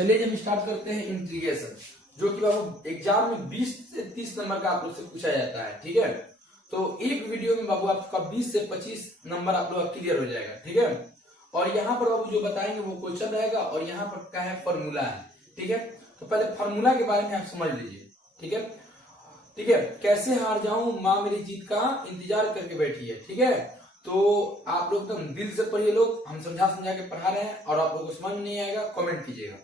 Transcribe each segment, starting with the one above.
चलिए हम स्टार्ट करते हैं इंटीग्रेशन, जो कि बाबू एग्जाम में 20 से 30 नंबर का आप लोग से पूछा जाता है। ठीक है, तो एक वीडियो में बाबू आपका 20 से 25 नंबर आप लोग क्लियर हो जाएगा। ठीक है, और यहाँ पर बाबू जो बताएंगे वो क्वेश्चन रहेगा और यहाँ पर क्या है, फॉर्मूला है। ठीक है, तो पहले फॉर्मूला के बारे में आप समझ लीजिए। ठीक है, ठीक है, कैसे हार जाऊं माँ मेरी जीत का इंतजार करके बैठी है। ठीक है, तो आप लोग एकदम दिल से पढ़िए, लोग हम समझा समझा के पढ़ा रहे हैं और आप लोग को समझ नहीं आएगा कमेंट कीजिएगा।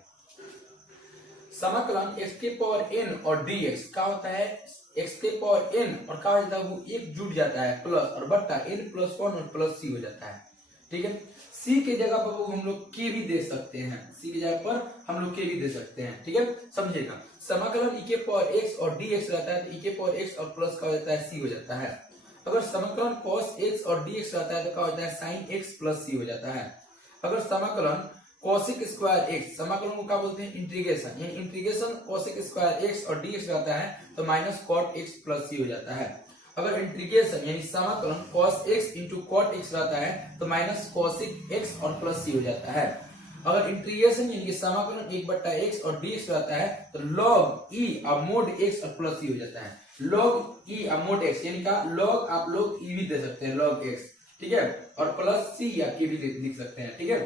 समाकलन x के पावर n और dx का होता है x के पावर n और क्या हो जाता है, वो एक जुट जाता है प्लस और बट्टा n + 1 और प्लस c हो जाता है। ठीक है, c के जगह पर हम लोग k भी दे सकते हैं, c की जगह पर हम लोग k भी दे सकते हैं। ठीक है, समझिएगा, समाकलन e के पावर x और dx रहता है तो e के पावर x और प्लस का हो जाता है c हो जाता है। अगर समाकलन cos x और dx रहता है तो क्या होता है, sin x + c हो जाता है। अगर समाकलन cosec स्क्वायर x, समाकलन को क्या बोलते हैं, इंटीग्रेशन, यानी इंटीग्रेशन cosec स्क्वायर x और dx रहता है तो माइनस cot x + c हो जाता है। अगर इंटीग्रेशन यानी समाकलन cos x × cot x रहता है तो माइनस cosec x और प्लस c हो जाता है। अगर इंटीग्रेशन यानी समाकलन 1/x और dx रहता है तो log e और mod x और प्लस c हो जाता है। log e और mod x यानी का log आप लोग e भी दे सकते हैं, log x। ठीक है, और प्लस c या k भी लिख सकते हैं। ठीक है,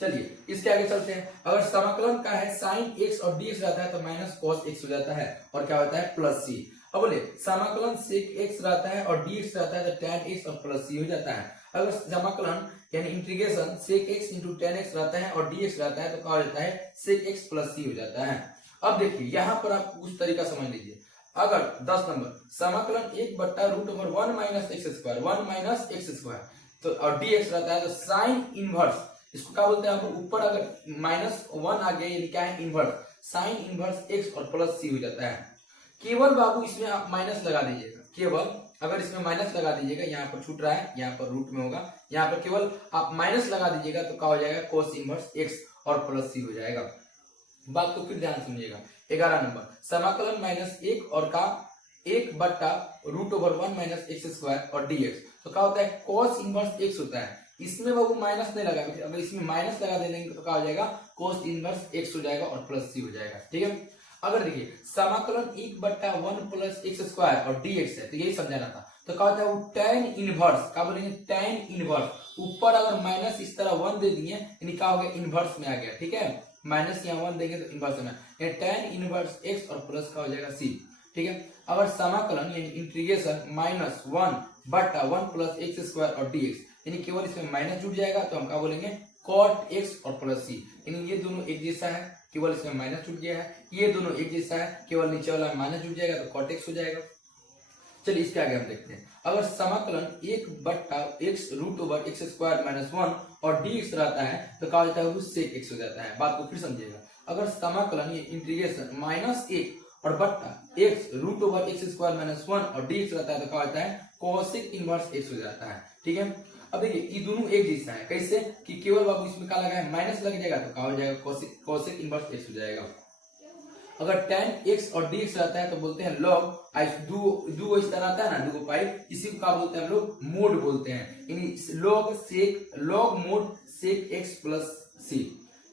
चलिए इसके आगे चलते हैं। अगर समाकलन का है sin x और dx रहता है तो माइनस cos x हो जाता है और क्या होता है, प्लस c। अब बोले समाकलन sec x रहता है और dx रहता है तो tan x और प्लस c हो जाता है। अगर समाकलन यानी integration sec x × tan x रहता है और dx रहता है तो क्या हो जाता है, sec x + c हो जाता है। अब देखिए यहाँ पर आप कुछ तरीका समझ लीजिए। अगर 10 नंबर समाकलन 1/√1 - x², 1 - x² तो और dx रहता है तो साइन इनवर्स, इसको क्या बोलते हैं आप ऊपर अगर -1 आ गया यानी क्या है, इनवर्स, साइन इनवर्स x और प्लस c हो जाता है। केवल बाबू इसमें आप माइनस लगा दीजिएगा, केवल अगर इसमें माइनस लगा दीजिएगा, यहाँ पर छूट रहा है, यहाँ पर रूट में होगा, यहाँ पर केवल आप माइनस लगा दीजिएगा तो क्या हो जाएगा, कोस इनवर्स x और प्लस c हो जाएगा। बात को फिर ध्यान सुनिएगा। 11 नंबर समाकलन -1 और का 1/√1 - x² और dx तो क्या होता है, कोस इनवर्स x होता है। इसमें बाबू माइनस नहीं लगा, अगर इसमें माइनस लगा देंगे तो क्या हो जाएगा, कोस इनवर्स x हो जाएगा और प्लस c हो जाएगा। ठीक है, अगर देखिए समाकलन 1/1 + x² और dx है तो यही समझाना था, तो क्या होता है वो tan इनवर्स, क्या बोलेंगे, tan इनवर्स, ऊपर अगर माइनस इस तरह 1 दे दिए यानी क्या हो गया, इनवर्स में आ गया। ठीक है, माइनस यहाँ 1 देंगे तो इनवर्स में, यानी tan इनवर्स x और प्लस का हो जाएगा c। ठीक है, अगर समाकलन यानी इंटीग्रेशन -1/1 + x² और dx यानी केवल इसमें माइनस जुड़ जाएगा तो हम क्या बोलेंगे, cot x और प्लस c, यानी ये दोनों एक जैसा है, केवल इसमें माइनस जुड़ गया है, ये दोनों एक जैसा है, केवल नीचे वाला माइनस जुड़ जाएगा तो cot x हो जाएगा। चलिए इसके आगे हम देखते हैं। अगर समाकलन 1/x√x² - 1 और dx रहता है तो क्या होता है, वो sec x हो जाता है। बात को फिर समझिएगा। अगर समाकलन ये इंटीग्रेशन -1 और बट्टा x√x² - 1 और dx रहता है तो क्या होता है, cosec इनवर्स x हो जाता है। ठीक है, अब देखिए ये दोनों एक जैसा है, कैसे कि केवल बाबू इसमें क्या लगा है, माइनस लग जाएगा तो क्या हो जाएगा, cosec इनवर्स x हो जाएगा। अगर tan x और dx रहता है तो बोलते हैं log, दो इस तरह आता है ना, दो पाई, इसी को क्या बोलते हैं हम लोग, मोड बोलते हैं, यानी log mod sec x + c।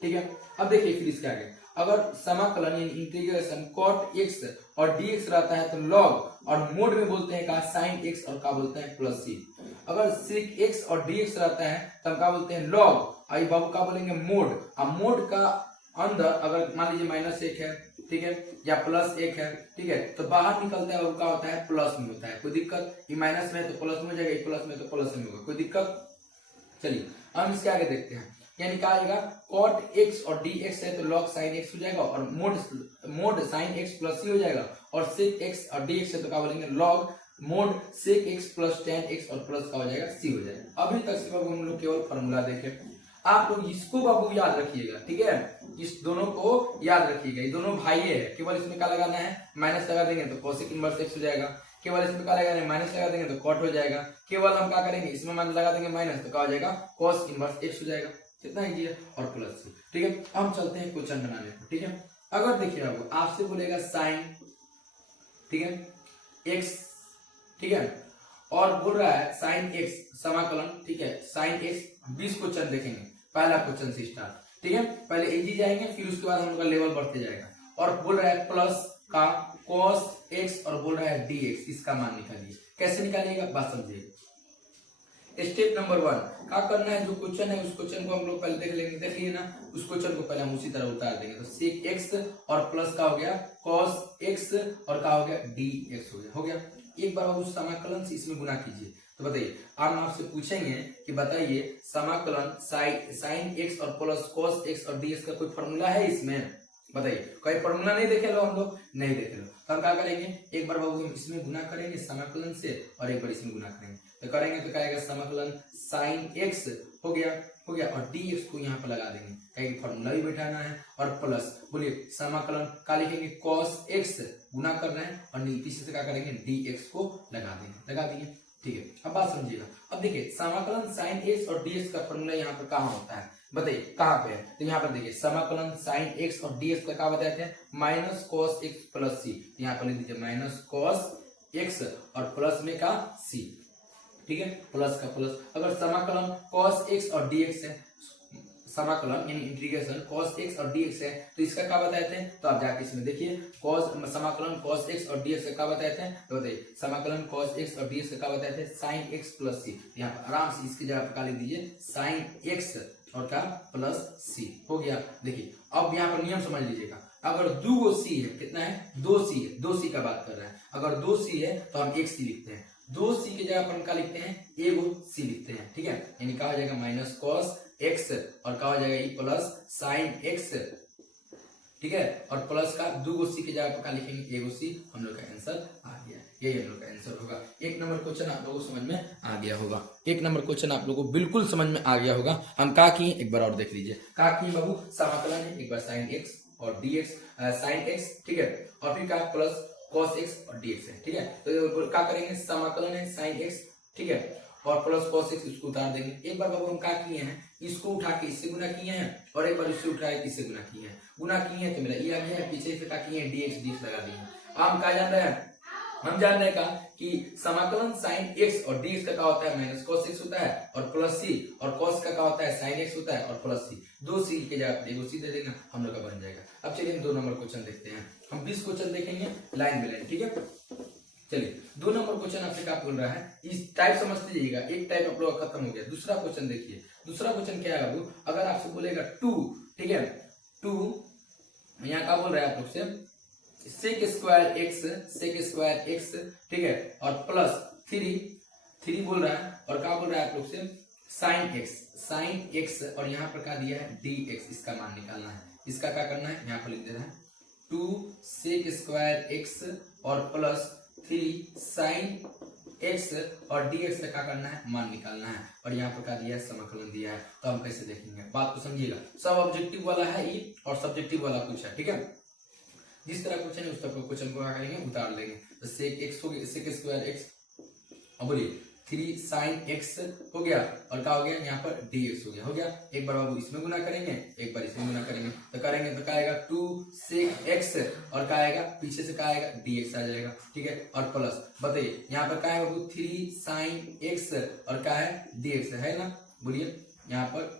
ठीक है, अब देखिए फिर इसके आगे। अगर समाकलन यानी इंटीग्रेशन cot x और dx रहता है तो log और मोड में बोलते हैं का sin x और क्या बोलते हैं, प्लस c। अगर sec x और dx रहता है तो हम क्या बोलते हैं, log, आई बाबू क्या बोलेंगे, मोड। अब मोड का अंदर अगर मान लीजिए -1 है, ठीक है, या +1 है, ठीक है, तो बाहर निकलता है वो क्या होता है, प्लस में होता है। कोई दिक्कत, ये माइनस में है तो प्लस में हो जाएगा, ये प्लस में तो प्लस में होगा, कोई दिक्कत। चलिए हम इसके आगे देखते हैं, यानी क्या आएगा, cot x और dx है तो log sin x हो जाएगा और मोड sin x + c हो जाएगा, और sec x और dx है तो क्या बोलेंगे, log mod sec x + tan x और प्लस का हो जाएगा c हो जाएगा। अभी तक से बाबू हम लोग केवल फॉर्मूला देखे, आप लोग इसको बाबू याद रखिएगा। ठीक है, इस दोनों को याद रखिएगा, ये दोनों भाई है, केवल इसमें क्या लगाना है, माइनस लगा देंगे तो cosec इनवर्स x हो जाएगा, केवल इसमें क्या लगाना है, माइनस लगा देंगे तो cot हो जाएगा, केवल हम क्या करेंगे, इसमें माइनस लगा देंगे माइनस तो क्या हो जाएगा, cos इनवर्स x हो जाएगा। कितना है ये, और प्लस c। ठीक है, हम चलते हैं क्वेश्चन बनाने को। ठीक है, अगर देखिए बाबू आपसे बोलेगा साइन, ठीक है, x, ठीक है, और बोल रहा है साइन x समाकलन, ठीक है, साइन x 20 क्वेश्चन देखेंगे, पहला क्वेश्चन से स्टार्ट। ठीक है, पहले इजी जाएंगे फिर उसके बाद हम लोग का लेवल बढ़ते जाएगा। और बोल रहा है प्लस का cos x और बोल रहा है dx, इसका मान निकालिए। कैसे निकालिएगा बात समझिएगा। स्टेप नंबर 1 क्या करना है, जो क्वेश्चन है उस क्वेश्चन को हम लोग पहले देख लेंगे, देख लिए ना, उस क्वेश्चन को पहले हम उसी तरह उतार देंगे। तो sec x और प्लस का हो गया cos x और का हो गया dx हो गया। एक बार उस समाकलन से इसमें गुना कीजिए। तो बताइए, आप आपसे पूछेंगे कि बताइए समाकलन साइन x और प्लस cos x और dx का कोई फॉर्मूला है इसमें, बताइए। कोई फॉर्मूला नहीं देखे लो, हम लोग नहीं देखे लो, तो हम क्या करेंगे, एक बार बाबू हम इसमें गुना करेंगे समाकलन से और एक बार इसमें गुना करेंगे। तो करेंगे तो क्या आएगा, समाकलन साइन x हो गया और dx को यहाँ पर लगा देंगे, कहीं फॉर्मूला भी बैठाना है, और प्लस बोलिए समाकलन का लिखेंगे cos x गुना करना है और पीछे से क्या करेंगे dx को लगा दिए। ठीक है, अब बात समझिएगा। अब देखिए समाकलन साइन x और dx का फॉर्मूला यहाँ पर कहाँ होता है, बताइए कहाँ पे है। तो यहाँ पर देखिए समाकलन साइन x और dx का क्या बताते हैं, minus cos x plus c। यहाँ पर लिख दीजिए माइनस cos x और प्लस में का c, ठीक है, प्लस का प्लस। अगर समाकलन cos x और dx है, समाकलन यानी इंटीग्रेशन cos x और dx है, तो इसका क्या बताते हैं, तो आप जाके इसमें देखिए समाकलन cos x और dx का क्या बताते हैं, तो बताइए समाकलन cos x और dx का क्या बताते हैं, sin x प्लस c। यहाँ पर आराम से इसकी जगह पर लिख दीजिए sin x और क्या प्लस c हो गया। देखिए अब यहाँ पर नियम समझ लीजिएगा, अगर दो c है, कितना है, 2c है, 2c का बात कर रहे हैं, अगर 2c है तो हम 1c लिखते हैं, 2c की जगह अपन क्या लिखते हैं, एगो c लिखते हैं, ठीक है, यानी क्या हो जाएगा माइनस cos x और क्या हो जाएगा प्लस साइन x, ठीक है, और प्लस का 2c की जगह पर क्या लिखेंगे, एगो c। हम लोग का आंसर आ गया, यही हम लोग का आंसर होगा। एक नंबर क्वेश्चन आप लोगों को समझ में आ गया होगा, एक नंबर क्वेश्चन आप लोगों को बिल्कुल समझ में आ गया होगा। हम क्या किए एक बार और देख लीजिए, क्या किए बाबू, समाकलन है एक बार साइन x और dx, साइन x, ठीक है, और फिर क्या प्लस cos x और dx है, ठीक है। तो क्या करेंगे, समाकलन है साइन x, ठीक है, और प्लस cos x इसको उतार देंगे। एक बार बाबू हम क्या किए हैं, इसको उठा के इससे गुना किए हैं और एक बार इससे उठा के इससे गुना किए हैं, तो मेरा ये आ गया, पीछे से क्या किए हैं dx लगा दिए। हम क्या जान रहे हैं, हम जान रहे हैं कि समाकलन साइन x और dx का क्या होता है, माइनस cos x होता है और प्लस c, और cos का क्या होता है, साइन x होता है और प्लस c। 2c के जगह पर एगो c दे देंगे, हम लोग का बन जाएगा। अब चलिए 2 नंबर क्वेश्चन देखते हैं, हम 20 क्वेश्चन देखेंगे लाइन बाय लाइन, ठीक है। चलिए 2 नंबर क्वेश्चन आपसे क्या बोल रहा है, इस टाइप समझ लीजिएगा, एक टाइप आप लोग खत्म हो गया। दूसरा क्वेश्चन देखिए, दूसरा क्वेश्चन क्या है बाबू, अगर आपसे बोलेगा 2, ठीक है, 2 यहाँ क्या बोल रहा है आप लोग से, sec स्क्वायर x, ठीक है, और प्लस 3 बोल रहा है, और क्या बोल रहा है आप लोग से साइन x और यहाँ पर क्या दिया है dx, इसका मान निकालना है। इसका क्या करना है, यहाँ पर लिख देना है 2 sec स्क्वायर x और प्लस 3 साइन x और dx का क्या करना है, मान निकालना है। और यहाँ पर क्या दिया है, समाकलन दिया है। तो हम कैसे देखेंगे, बात को समझिएगा, सब ऑब्जेक्टिव वाला है ये और सब्जेक्टिव वाला कुछ है, ठीक है। जिस तरह क्वेश्चन है उस तरह क्वेश्चन को क्या करेंगे, उतार लेंगे। तो sec x हो गया, sec स्क्वायर x, अब बोलिए 3 साइन x हो गया और क्या हो गया, यहाँ पर dx हो गया। एक बार बाबू इसमें गुना करेंगे, एक बार इसमें गुना करेंगे, तो करेंगे तो क्या आएगा 2 sec x और क्या आएगा, पीछे से क्या आएगा dx आ जाएगा, ठीक है, और प्लस बताइए यहाँ पर क्या है बाबू 3 साइन x और क्या है dx है ना, बोलिए यहाँ पर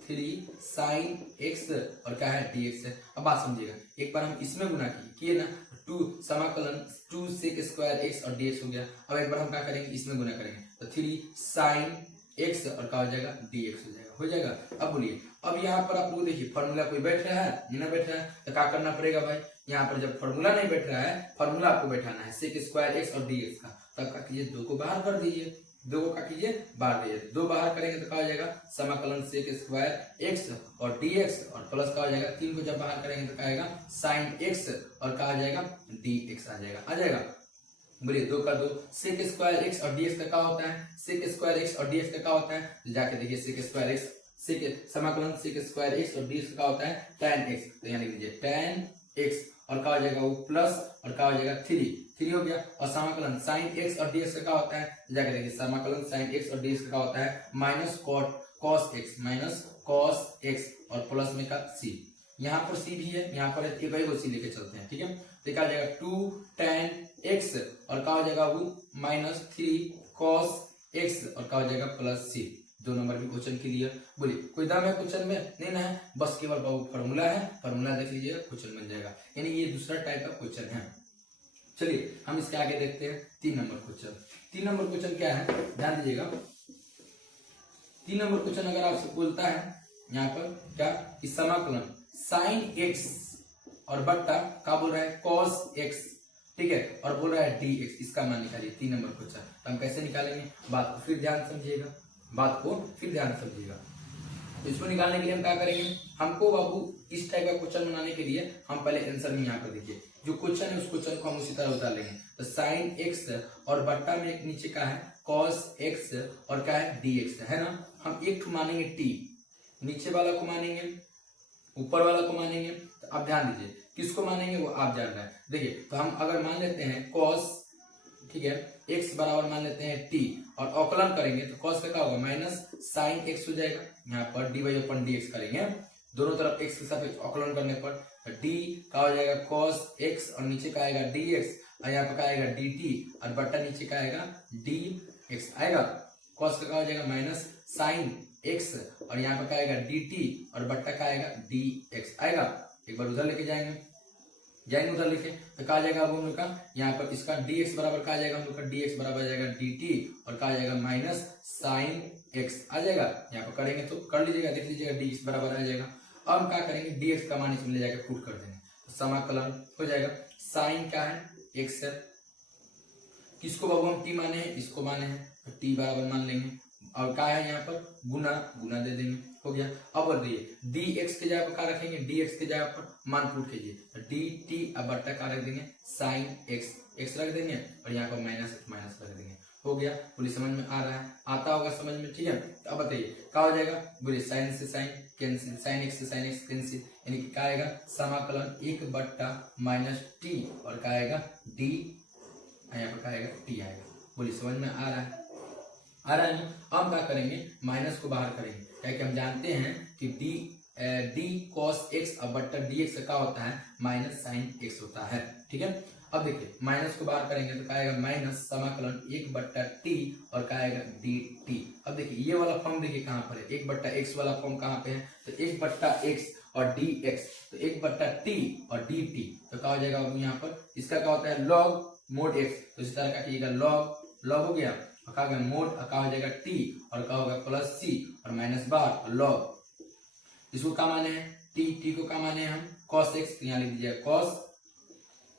3 साइन x और क्या है dx है। अब बात समझिएगा, एक बार हम इसमें गुना किए ना, 2 समाकलन 2 sec स्क्वायर x और dx हो गया। अब एक बार हम क्या करेंगे, इसमें गुना करेंगे, तो 3 साइन x और क्या हो जाएगा dx हो जाएगा। अब बोलिए, अब यहाँ पर आप लोग देखिए फॉर्मूला कोई बैठ रहा है, नहीं ना बैठ रहा है, तो क्या करना पड़ेगा भाई, यहाँ पर जब फॉर्मूला नहीं बैठ रहा है, फॉर्मूला आपको बैठाना है sec स्क्वायर x और dx का, तब क्या कीजिए 2 को बाहर कर दीजिए, 2 को क्या कीजिए बाहर दीजिए, 2 बाहर करेंगे तो क्या हो जाएगा, समाकलन sec स्क्वायर x और dx और प्लस क्या हो जाएगा, 3 को जब बाहर करेंगे तो क्या आएगा साइन x और क्या आ जाएगा dx आ जाएगा। बोलिए 2 का 2 sec स्क्वायर x और dx का क्या होता है, sec स्क्वायर x और dx का क्या होता है, तो जाके देखिए sec स्क्वायर x समाकलन sec स्क्वायर x और dx का क्या होता है tan x, तो यहाँ लिख दीजिए tan x और क्या हो जाएगा वो प्लस और क्या हो जाएगा 3 हो गया। और समाकलन साइन x और dx का क्या होता है, जाके देखिए समाकलन साइन x और dx का क्या होता है माइनस cos x और प्लस में का c, यहाँ पर c भी है, यहाँ पर एक c लेके चलते हैं, ठीक है। तो क्या हो जाएगा 2 tan x और क्या हो जाएगा वो माइनस 3 cos x और क्या हो जाएगा प्लस c, 2 नंबर भी क्वेश्चन क्लियर। बोलिए कोई दम है क्वेश्चन में? नहीं ना है, बस केवल फॉर्मूला है, फॉर्मूला देख लीजिएगा क्वेश्चन बन जाएगा। यानी ये दूसरा टाइप का क्वेश्चन है। चलिए हम इसके आगे देखते हैं 3 नंबर क्वेश्चन। 3 नंबर क्वेश्चन क्या है, ध्यान दीजिएगा। 3 नंबर क्वेश्चन अगर आपसे बोलता है यहाँ पर क्या, इस समाकलन साइन एक्स और बट्टा क्या बोल रहा है, कॉस एक्स, ठीक है, और बोल रहा है डी एक्स, इसका मान निकालिए। 3 नंबर क्वेश्चन तो हम कैसे निकालेंगे, बात को फिर ध्यान समझिएगा, बात को फिर ध्यान समझिएगा। तो इसको निकालने के लिए हम क्या करेंगे, हमको बाबू इस टाइप का क्वेश्चन बनाने के लिए हम पहले आंसर में यहाँ पर देखिए जो क्वेश्चन है उस क्वेश्चन को हम उसी तरह उतार लेंगे। तो साइन एक्स और बट्टा में एक नीचे का है कॉस एक्स और क्या है डी एक्स है ना। हम एक मानेंगे टी, नीचे वाला को मानेंगे, ऊपर वाला को मानेंगे। तो आप ध्यान दीजिए किसको मानेंगे वो आप जान रहे हैं। देखिए तो हम अगर मान लेते हैं कॉस, ठीक है, एक्स बराबर मान लेते हैं टी और अवकलन करेंगे तो कॉस का क्या होगा माइनस साइन एक्स हो जाएगा। यहाँ पर डी वाई अपन डी एक्स करेंगे, दोनों तरफ एक्स के साथ अवकलन करने पर डी का हो जाएगा कॉस एक्स और नीचे का आएगा डी एक्स और यहाँ पर का आएगा डी टी और बट्टा नीचे का आएगा डी एक्स आएगा। कॉस का क्या हो जाएगा माइनस साइन एक्स और यहाँ पर क्या आएगा डी टी और बट्टा का आएगा डी एक्स आएगा। एक बार उधर लेके जाएंगे उधर लिखे तो कहा जाएगा अब हम लोग का यहाँ पर इसका dx बराबर कहा जाएगा, हम लोग का dx बराबर आ जाएगा dt और कहा जाएगा माइनस साइन x आ जाएगा। यहाँ पर करेंगे तो कर लीजिएगा, देख लीजिएगा dx बराबर आ जाएगा। अब हम क्या करेंगे dx का मान इसमें ले जाकर पुट कर देंगे तो समाकलन हो जाएगा। साइन क्या है x है, किसको बाबू हम t माने हैं, इसको माने हैं तो t बराबर मान लेंगे और क्या है यहाँ पर गुना दे देंगे, हो गया। अब बताइए dx के जगह पर क्या रखेंगे, dx के जगह पर मान पुट कीजिए तो dt अब बट्टा क्या रख देंगे साइन x रख देंगे और यहाँ पर माइनस रख देंगे, हो गया। बोलिए समझ में आ रहा है, आता होगा समझ में, ठीक है। तो अब बताइए क्या हो जाएगा, बोलिए साइन से साइन कैंसिल, साइन एक्स से साइन एक्स कैंसिल, यानी कि क्या आएगा समाकलन 1 बट्टा माइनस टी और क्या आएगा डी, यहाँ पर क्या आएगा टी आएगा। बोलिए समझ में आ रहा है ना। हम क्या करेंगे माइनस को बाहर करेंगे, क्या कि हम जानते हैं कि डी कॉस एक्स अब बट्टा डी एक्स का होता है माइनस साइन एक्स होता है, ठीक है। अब देखिए माइनस को बाहर करेंगे तो क्या आएगा माइनस समाकलन 1 बट्टा टी और क्या आएगा डी टी। अब देखिए ये वाला फॉर्म देखिए कहाँ पर है, 1 बट्टा एक्स वाला फॉर्म कहाँ पे है, तो 1 बट्टा एक्स और डी एक्स, तो 1 बट्टा टी और डी टी, तो क्या हो जाएगा अब यहाँ पर इसका क्या होता है लॉग मोड एक्स, तो इस तरह का कीजिएगा लॉग हो गया, क्या होगा मोड क्या हो जाएगा टी और क्या होगा प्लस सी और माइनस बार और लॉग, इसको क्या माने हैं टी को क्या माने हैं हम कॉस एक्स, तो यहाँ लिख दीजिए कॉस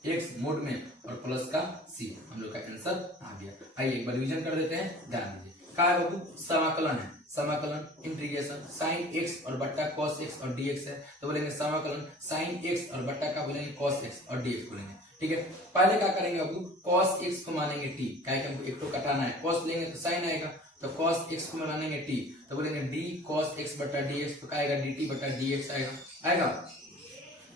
एक्स मोड में और प्लस का सी, हम लोग का आंसर आ गया। आइए एक बार रिवीजन कर देते हैं, ध्यान दीजिए क्या है बाबू समाकलन है, समाकलन इंटीग्रेशन साइन एक्स और बट्टा कॉस एक्स और डीएक्स है, तो बोलेंगे समाकलन साइन एक्स और बट्टा का बोलेंगे कॉस एक्स और डीएक्स बोलेंगे, ठीक है। पहले क्या करेंगे बाबू कॉस एक्स को मानेंगे टी, क्या है कि हमको एक तो कटाना है, कॉस लेंगे तो साइन आएगा, तो कॉस एक्स को मानेंगे टी तो बोलेंगे डी कॉस एक्स बट्टा डी एक्स, तो क्या आएगा डी टी बट्टा डी एक्स आएगा।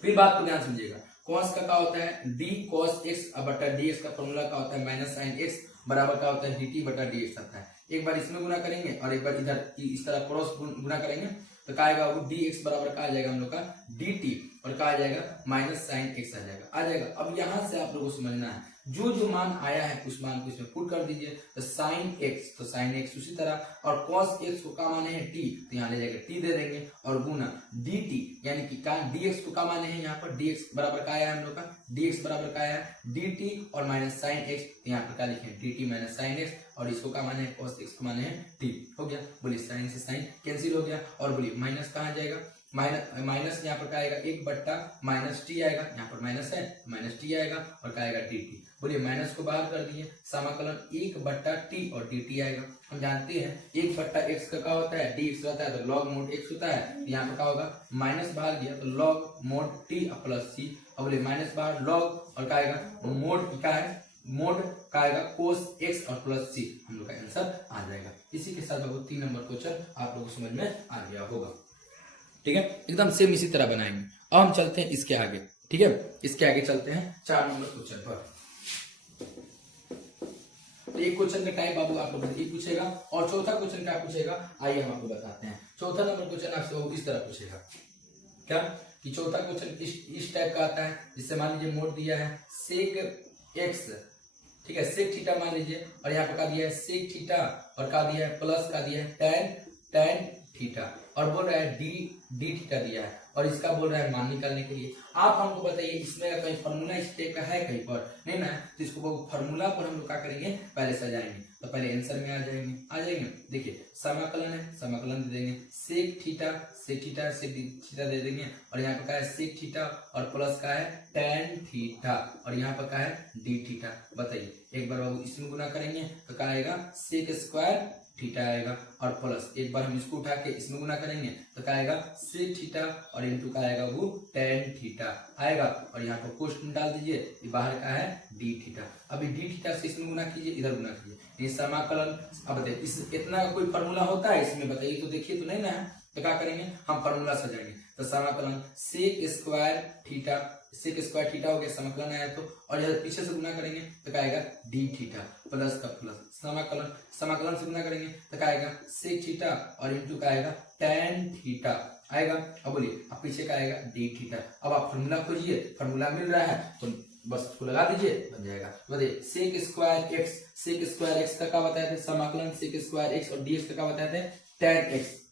फिर बात को ध्यान समझिएगा, कॉस का क्या होता है डी कॉस एक्स बट्टा डी एक्स का फॉर्मूला क्या होता है माइनस साइन एक्स बराबर क्या होता है डी टी बट्टा डी एक्स आता है। एक बार इसमें गुना करेंगे और एक बार इधर इस तरह क्रॉस गुना करेंगे तो क्या आएगा वो डी एक्स बराबर क्या आ जाएगा हम लोग का डी टी और क्या आ जाएगा माइनस साइन एक्स आ जाएगा। अब यहाँ से आप लोगों को समझना है जो मान आया है उस मान को इसमें पुट कर दीजिए, तो साइन एक्स तो साइन एक्स उसी तरह और कॉस एक्स को क्या माने हैं टी, तो यहाँ ले जाकर टी दे देंगे और गुना डी टी यानी कि डी एक्स को क्या माने हैं यहाँ पर डी एक्स बराबर क्या आया है हम लोग का डी एक्स बराबर क्या आया है डी टी और माइनस साइन एक्स, तो यहाँ पर क्या लिखे D T minus sine x और इसको क्या माने हैं कॉस एक्स को माने हैं टी, हो गया। बोलिए साइन से साइन कैंसिल हो गया और बोलिए माइनस कहाँ जाएगा माइनस यहाँ पर क्या आएगा 1 बट्टा माइनस टी आएगा, यहाँ पर माइनस है माइनस टी आएगा और क्या आएगा डी टी। बोलिए माइनस को बाहर कर दिए समाकलन 1 बट्टा टी और डी टी आएगा। हम जानते हैं 1 बट्टा एक्स का क्या होता है डी एक्स होता है तो लॉग मोड एक्स होता है, यहाँ पर क्या होगा माइनस बाहर गया तो लॉग मोड टी प्लस सी, अब बोलिए माइनस बाहर लॉग और क्या आएगा मोड क्या है मोड का आएगा कोस एक्स और प्लस सी, हम लोग का आंसर आ जाएगा। इसी के साथ 3 नंबर क्वेश्चन आप लोगों को समझ में आ गया होगा, ठीक है। एकदम सेम इसी तरह बनाएंगे। अब हम चलते हैं इसके आगे, ठीक है, इसके आगे चलते हैं 4 नंबर क्वेश्चन पर। तो एक क्वेश्चन का टाइप बाबू आप लोगों से ये पूछेगा और चौथा क्वेश्चन क्या पूछेगा आइए हम आपको बताते हैं। चौथा नंबर क्वेश्चन आपसे वो इस तरह पूछेगा क्या कि चौथा क्वेश्चन इस टाइप का आता है, जिससे मान लीजिए मोड दिया है सेक एक्स, ठीक है, सेक थीटा मान लीजिए और यहाँ पर क्या दिया है सेक थीटा और क्या दिया है प्लस का दिया है tan tan थीटा और बोल रहा है डी थीटा दिया है और इसका बोल रहा है मान निकालने के लिए। आप हमको बताइए इसमें का कहीं फॉर्मूला इस टाइप का है कहीं पर नहीं ना, तो इसको फॉर्मूला पर हम लोग क्या करेंगे पहले सजाएंगे। तो पहले आंसर में आ जाएंगे। देखिए समाकलन है, समाकलन दे देंगे सेक थीटा से थीटा दे देंगे और यहाँ पर क्या है सेक थीटा और प्लस का है tan थीटा और यहाँ पर क्या है डी थीटा। बताइए एक बार बाबू इसमें गुना करेंगे तो क्या आएगा सेक स्क्वायर थीटा आएगा और प्लस एक बार हम इसको उठा के इसमें गुना करेंगे तो क्या आएगा सेक थीटा और इनटू का आएगा वो tan थीटा आएगा और यहाँ पर कोष्टक डाल दीजिए, ये बाहर का है डी थीटा। अभी डी थीटा से इसमें गुना कीजिए, इधर गुना कीजिए, ये समाकलन। अब बताइए इस इतना का कोई फॉर्मूला होता है इसमें, बताइए तो देखिए तो नहीं ना है, तो क्या करेंगे हम फॉर्मूला सजाएंगे। तो समाकलन सेक स्क्वायर थीटा हो गया समाकलन आया तो, और यदि पीछे से गुना करेंगे तो क्या आएगा डी थीटा प्लस का प्लस समाकलन से गुना करेंगे तो क्या आएगा सेक थीटा और इंटू का आएगा tan थीटा आएगा। अब बोलिए अब पीछे का आएगा डी थीटा। अब आप फॉर्मूला खोजिए, फॉर्मूला मिल रहा है तो बस उसको लगा दीजिए बन जाएगा। बताइए सेक स्क्वायर एक्स का क्या बताया थे समाकलन सेक स्क्वायर एक्स और डी एक्स का क्या बताया थे tan एक्स।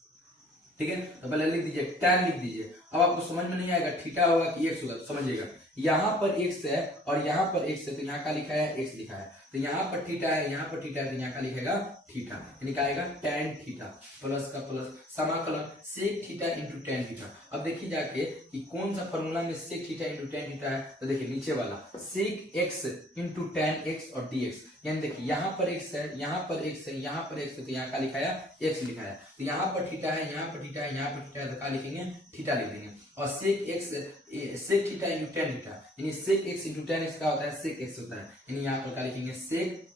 ठीक है तो पहले लिख दीजिए tan लिख दीजिए। अब आपको समझ में नहीं आएगा थीटा होगा कि एक्स होगा, तो समझिएगा यहाँ पर एक्स है और यहाँ पर एक्स है तो यहाँ का लिखा है एक्स लिखा है, तो यहाँ पर थीटा है यहाँ पर थीटा है तो यहाँ का लिखेगा थीटा, यानी क्या आएगा tan थीटा प्लस का प्लस समाकलन sec theta into tan theta. अब देखिए जाके कि कौन सा फॉर्मूला में sec theta into tan theta है, तो देखिए नीचे वाला sec x into tan x और dx, यानी देखिए यहाँ पर एक्स है यहाँ पर एक्स है यहाँ पर एक्स है तो यहाँ का लिखा है एक्स लिखा है, तो यहाँ पर थीटा है यहाँ पर थीटा है यहाँ पर थीटा है तो क्या लिखेंगे थीटा लिख देंगे। और sec theta into tan theta, यानी sec x into tan X का होता है सेक एक्स होता है, यानी यहाँ पर क्या लिखेंगे सेक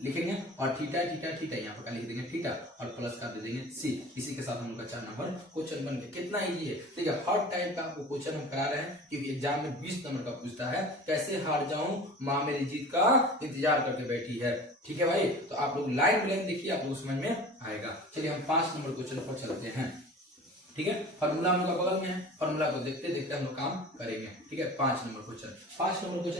लिखेंगे और थीटा यहाँ पर क्या लिख देंगे थीटा और प्लस का दे देंगे सी। इसी के साथ हम लोग का 4 नंबर क्वेश्चन बन गया। कितना इजी है, देखिए हर टाइप का आपको क्वेश्चन हम करा रहे हैं क्योंकि एग्जाम में 20 नंबर का पूछता है, कैसे हार जाऊं माँ मेरी जीत का इंतजार करके बैठी है। ठीक है भाई, तो आप लोग लाइन देखिए आप लोग समझ में आएगा। चलिए हम 5 नंबर क्वेश्चन पर चलते हैं। ठीक है फॉर्मूला हम लोग बगल में है, फॉर्मूला को देखते देखते हम लोग काम करेंगे। ठीक है 5 नंबर क्वेश्चन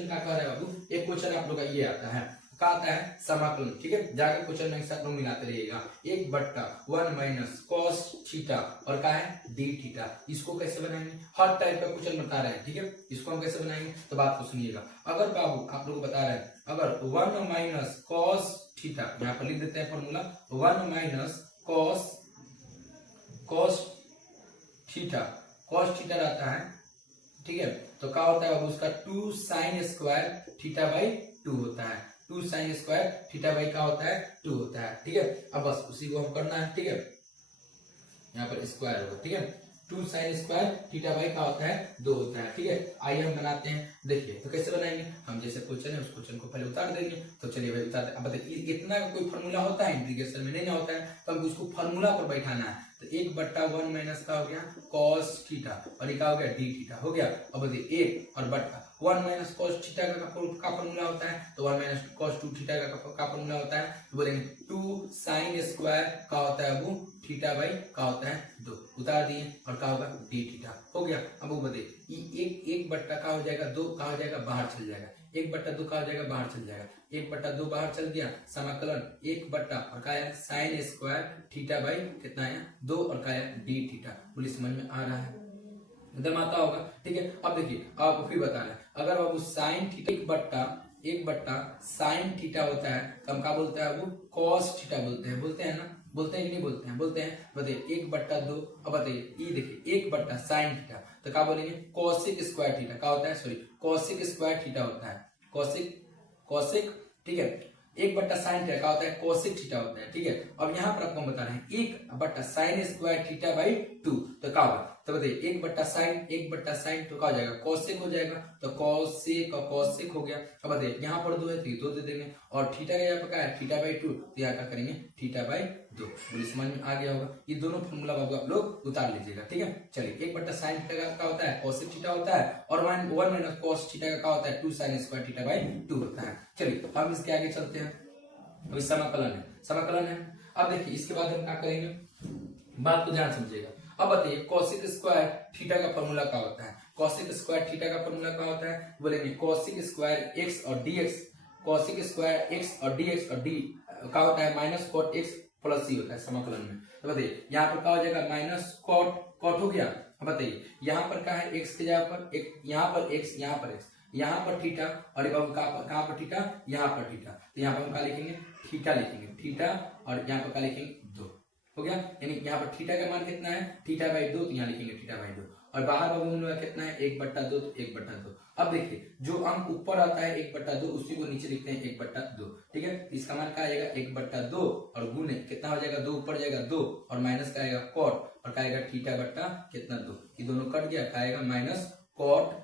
क्या कह रहे हैं बाबू, एक क्वेश्चन आप लोग का ये आता है क्या आता है समाकलन। ठीक है जाकर क्वेश्चन में साथ लोग मिलाते रहिएगा 1/1 माइनस कॉस थीटा और क्या है डी थीटा। इसको कैसे बनाएंगे, हर टाइप का क्वेश्चन बता रहे हैं। ठीक है इसको हम कैसे बनाएंगे तो बात को सुनिएगा। अगर बाबू आप लोग बता रहे हैं अगर 1 माइनस कॉस थीटा, यहाँ पर लिख देते हैं फॉर्मूला 1 माइनस कॉस थीटा रहता है। ठीक है तो क्या होता है उसका 2 साइन स्क्वायर थीटा बाई 2 होता है, 2 साइन स्क्वायर थीटा बाई क्या होता है 2 होता है। ठीक है अब बस उसी को हम करना है। ठीक है यहाँ पर स्क्वायर होगा। ठीक है 2 साइन स्क्वायर थीटा बाई क्या होता है 2 होता है। ठीक है आइए हम बनाते हैं, देखिए तो कैसे बनाएंगे हम, जैसे क्वेश्चन है उस क्वेश्चन को पहले उतार देंगे। तो चलिए भाई उतारते हैं। अब बताइए इतना का कोई फॉर्मूला होता है इंटीग्रेशन में, नहीं ना होता है, तो हमको उसको फॉर्मूला पर बैठाना है। तो 1/1 माइनस का हो गया कॉस थीटा और ये क्या हो गया डी थीटा हो गया। अब बताइए 1 और बट्टा 1 माइनस कॉस थीटा का फॉर्मूला होता है, तो 1 माइनस कॉस 2 थीटा का फॉर्मूला होता है, तो बोलेंगे 2 साइन स्क्वायर का होता है वो थीटा बाई का होता है 2, उतार दिए और क्या होगा डी थीटा हो गया। अब वो बताइए 1/2 का हो जाएगा 2 का हो जाएगा बाहर चल जाएगा, 1/2 का हो जाएगा बाहर चल जाएगा, 1/2 बाहर चल गया समाकलन 1/, और क्या है साइन स्क्वायर थीटा बाई कितना है 2 और क्या है डी थीटा। बोलिए समझ में आ रहा है, एकदम आता होगा। ठीक है अब देखिए आपको फिर बता रहे हैं अगर बाबू साइन थीटा 1/, साइन थीटा होता है तो हम क्या बोलते हैं वो कॉस थीटा बोलते हैं ना, बोलते हैं कि नहीं बोलते हैं बताइए 1/2। अब बताइए ये देखिए 1/, साइन थीटा तो क्या बोलेंगे कोसिक स्क्वायर थीटा का होता है, सॉरी कोसिक स्क्वायर थीटा होता है, कोसिक। ठीक है 1/, साइन थीटा का होता है कोसिक थीटा होता है। ठीक है अब यहाँ पर आपको हम बता रहे हैं 1/, साइन स्क्वायर थीटा बाई 2 तो क्या होगा, तो बताइए 1/, साइन तो क्या हो जाएगा कोसेक हो जाएगा, तो कोसेक और कोसेक हो गया। अब बताइए यहाँ पर 2 है तो 2 दे देंगे और थीटा का यहाँ पर क्या है थीटा बाई 2 तो यहाँ क्या करेंगे थीटा बाई 2। बोलिए समझ में आ गया होगा। ये दोनों फॉर्मूला बाबू आप लोग उतार लीजिएगा। ठीक है चलिए 1/, साइन थीटा का होता है कोसेक थीटा होता है और 1 माइनस कॉस थीटा का क्या होता है 2 साइन स्क्वायर थीटा बाई 2 होता है। चलिए हम इसके आगे चलते हैं। अभी समाकलन है। अब देखिए इसके बाद हम क्या करेंगे, बात को ध्यान समझिएगा। अब बताइए कोसिक स्क्वायर थीटा का फॉर्मूला क्या होता है, कोसिक स्क्वायर थीटा का फॉर्मूला क्या होता है बोलेंगे कोसिक स्क्वायर एक्स और डीएक्स, कोसिक स्क्वायर एक्स और डीएक्स और डी क्या होता है माइनस कॉट एक्स प्लस सी होता है समाकलन में। तो बताइए यहाँ पर क्या हो जाएगा, माइनस कॉट, कॉट हो गया। अब बताइए यहाँ पर क्या है, एक्स की जगह पर एक, यहाँ पर एक्स, यहाँ पर एक्स, यहाँ पर थीटा, और कहाँ पर थीटा, यहाँ पर थीटा। तो यहाँ पर हम क्या लिखेंगे, थीटा लिखेंगे, थीटा, और यहाँ पर क्या लिखेंगे, 2 हो गया। यानी यहाँ पर थीटा का मान कितना है, थीटा बाई 2, तो यहाँ लिखेंगे थीटा बाई 2। और बाहर बाबू हम लोग कितना है, 1/2, तो 1/2। अब देखिए जो अंक ऊपर आता है 1/2, उसी को नीचे लिखते हैं 1/2, ठीक है। इसका मान क्या आएगा, 1/2, और गुने कितना हो जाएगा, 2 ऊपर जाएगा 2, और माइनस का आएगा कॉट, और क्या आएगा थीटा बट्टा कितना 2, ये दोनों कट गया, क्या आएगा माइनस कॉट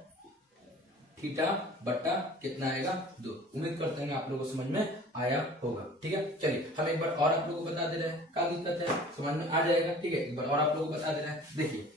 थीटा बट्टा कितना आएगा 2। उम्मीद करते हैं आप लोगों को समझ में आया होगा, ठीक है। चलिए हम एक बार और आप लोगों को बता दे रहे हैं, क्या दिक्कत है, समझ में आ जाएगा, ठीक है। एक बार और आप लोगों को बता दे रहे हैं, देखिए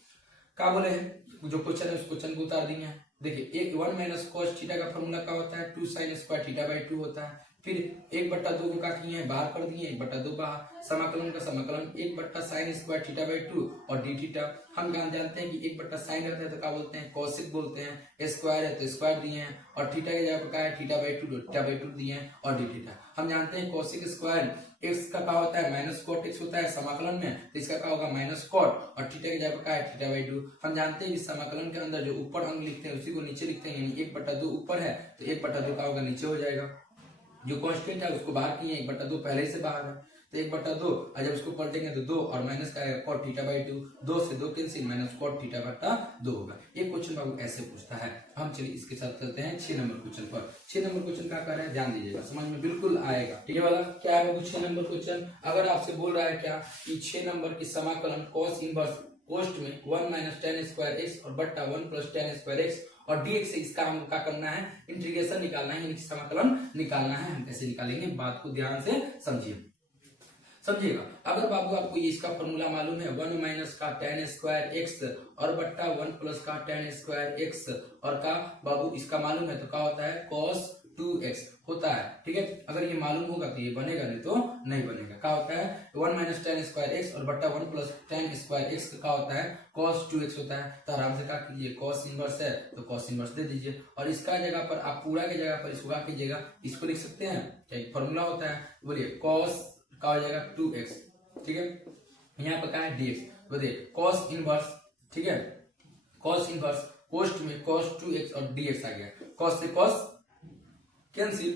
क्या बोले हैं, जो क्वेश्चन है उस क्वेश्चन को उतार देंगे। देखिए एक 1 माइनस कॉस थीटा का फॉर्मूला क्या होता है, 2 साइन स्क्वायर थीटा बाई 2 होता है। फिर 1/2 को क्या किए हैं, बाहर कर दिए, 1/2 बाहर, समाकलन का समाकलन 1 साइन स्क्वायर थीटा बाई 2 और डी थीटा। हम जानते हैं कि 1 साइन रहता है तो क्या बोलते हैं, कॉसिक बोलते हैं, स्क्वायर है तो स्क्वायर दिए हैं, और थीटा की जगह पर क्या है, थीटा बाई 2 दिए हैं, और डी थीटा। हम जानते हैं कॉसिक स्क्वायर एक्स का क्या होता है, माइनस कॉट एक्स होता है समाकलन में, तो इसका क्या होगा माइनस कॉट, और थीटा की जगह पर क्या है, थीटा बाई 2। हम जानते हैं इस समाकलन के अंदर जो ऊपर अंक लिखते हैं उसी को नीचे लिखते हैं, यानी 1/2 ऊपर है तो 1/2 का होगा नीचे हो जाएगा। जो कांस्टेंट है उसको बाहर किए, 1/2 पहले से बाहर है, तो 1/2, और जब उसको पलटेंगे तो 2, और माइनस का आएगा कॉट थीटा बाई 2, 2 से 2 कैंसिल, माइनस कॉट थीटा बट्टा 2 होगा। ये क्वेश्चन बाबू ऐसे पूछता है। हम चलिए इसके साथ चलते हैं 6 नंबर क्वेश्चन पर। 6 नंबर क्वेश्चन क्या कर रहे हैं, ध्यान दीजिएगा, समझ में बिल्कुल आएगा, ठीक है वाला। क्या है बाबू 6 नंबर क्वेश्चन, अगर आपसे बोल रहा है क्या कि 6 नंबर की समाकलन कॉस इनवर्स पोस्ट में 1 माइनस tan स्क्वायर एक्स और बट्टा 1 प्लस tan स्क्वायर एक्स और dx से इसका हम क्या करना है, इंटीग्रेशन निकालना है, यानी समाकलन निकालना है। हम कैसे निकालेंगे, बात को ध्यान से समझिएगा। अगर बाबू आपको ये इसका फॉर्मूला मालूम है, 1 माइनस का tan स्क्वायर एक्स और बट्टा 1 प्लस का tan स्क्वायर एक्स, और का बाबू इसका मालूम है तो क्या होता है, cos 2x होता है, ठीक है। अगर ये मालूम होगा तो ये बनेगा, नहीं तो नहीं बनेगा। क्या होता है, 1 माइनस tan स्क्वायर एक्स और बट्टा 1 प्लस tan स्क्वायर एक्स का क्या होता है, cos 2x होता है। तो आराम से क्या कीजिए, cos इनवर्स है तो cos इनवर्स दे दीजिए, और इसका जगह पर आप पूरा की जगह पर इसको क्या कीजिएगा, इसको लिख सकते हैं, क्या फॉर्मूला होता है, बोलिए cos का हो जाएगा 2x, ठीक है। यहाँ पर क्या है dx, बोलिए cos इनवर्स, ठीक है, cos इनवर्स पोस्ट में cos 2x और dx आ गया, cos से cos कैंसिल,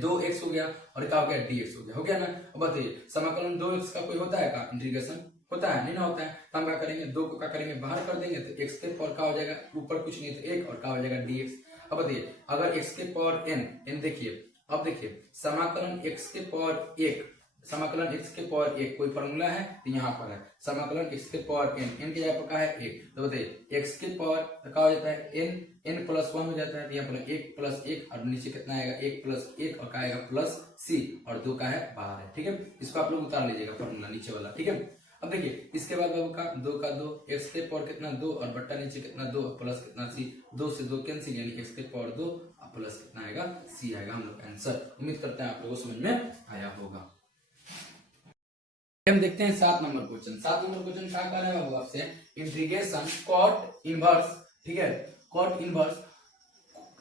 2x हो गया, और क्या हो गया, dx हो गया ना। अब बताइए समाकलन 2x का कोई होता है का, इंटीग्रेशन होता है, नहीं ना होता है, तो हम क्या करेंगे, 2 को क्या करेंगे, बाहर कर देंगे, तो x के पावर क्या हो जाएगा, ऊपर कुछ नहीं तो 1, और क्या हो जाएगा dx। अब बताइए अगर x के पावर n देखिए, अब देखिए समाकलन x के पावर 1, समाकलन x के पावर 1 कोई फॉर्मूला है तो यहाँ पर है, समाकलन x के पावर n की जगह पर क्या है 1, तो बताइए x के पावर क्या हो जाता है, n प्लस 1 हो जाता है, तो यहाँ पर 1 प्लस 1, और नीचे कितना आएगा, 1 प्लस 1, और क्या आएगा प्लस c, और 2 का है बाहर है, ठीक है। इसको आप लोग उतार लीजिएगा फॉर्मूला नीचे वाला, ठीक है। अब देखिए इसके बाद बाबू का 2 का 2, x के पावर कितना 2, और बट्टा नीचे कितना 2 प्लस कितना c, 2 से 2 कैंसिल, यानी x के पावर 2 प्लस कितना आएगा c आएगा हम लोग आंसर। उम्मीद करते हैं आप लोगों को समझ में आया होगा। हम देखते हैं 7 नंबर क्वेश्चन। 7 नंबर क्वेश्चन क्या कर रहा है बाबू आपसे, इंटीग्रेशन कॉट इनवर्स, ठीक है, कॉट इनवर्स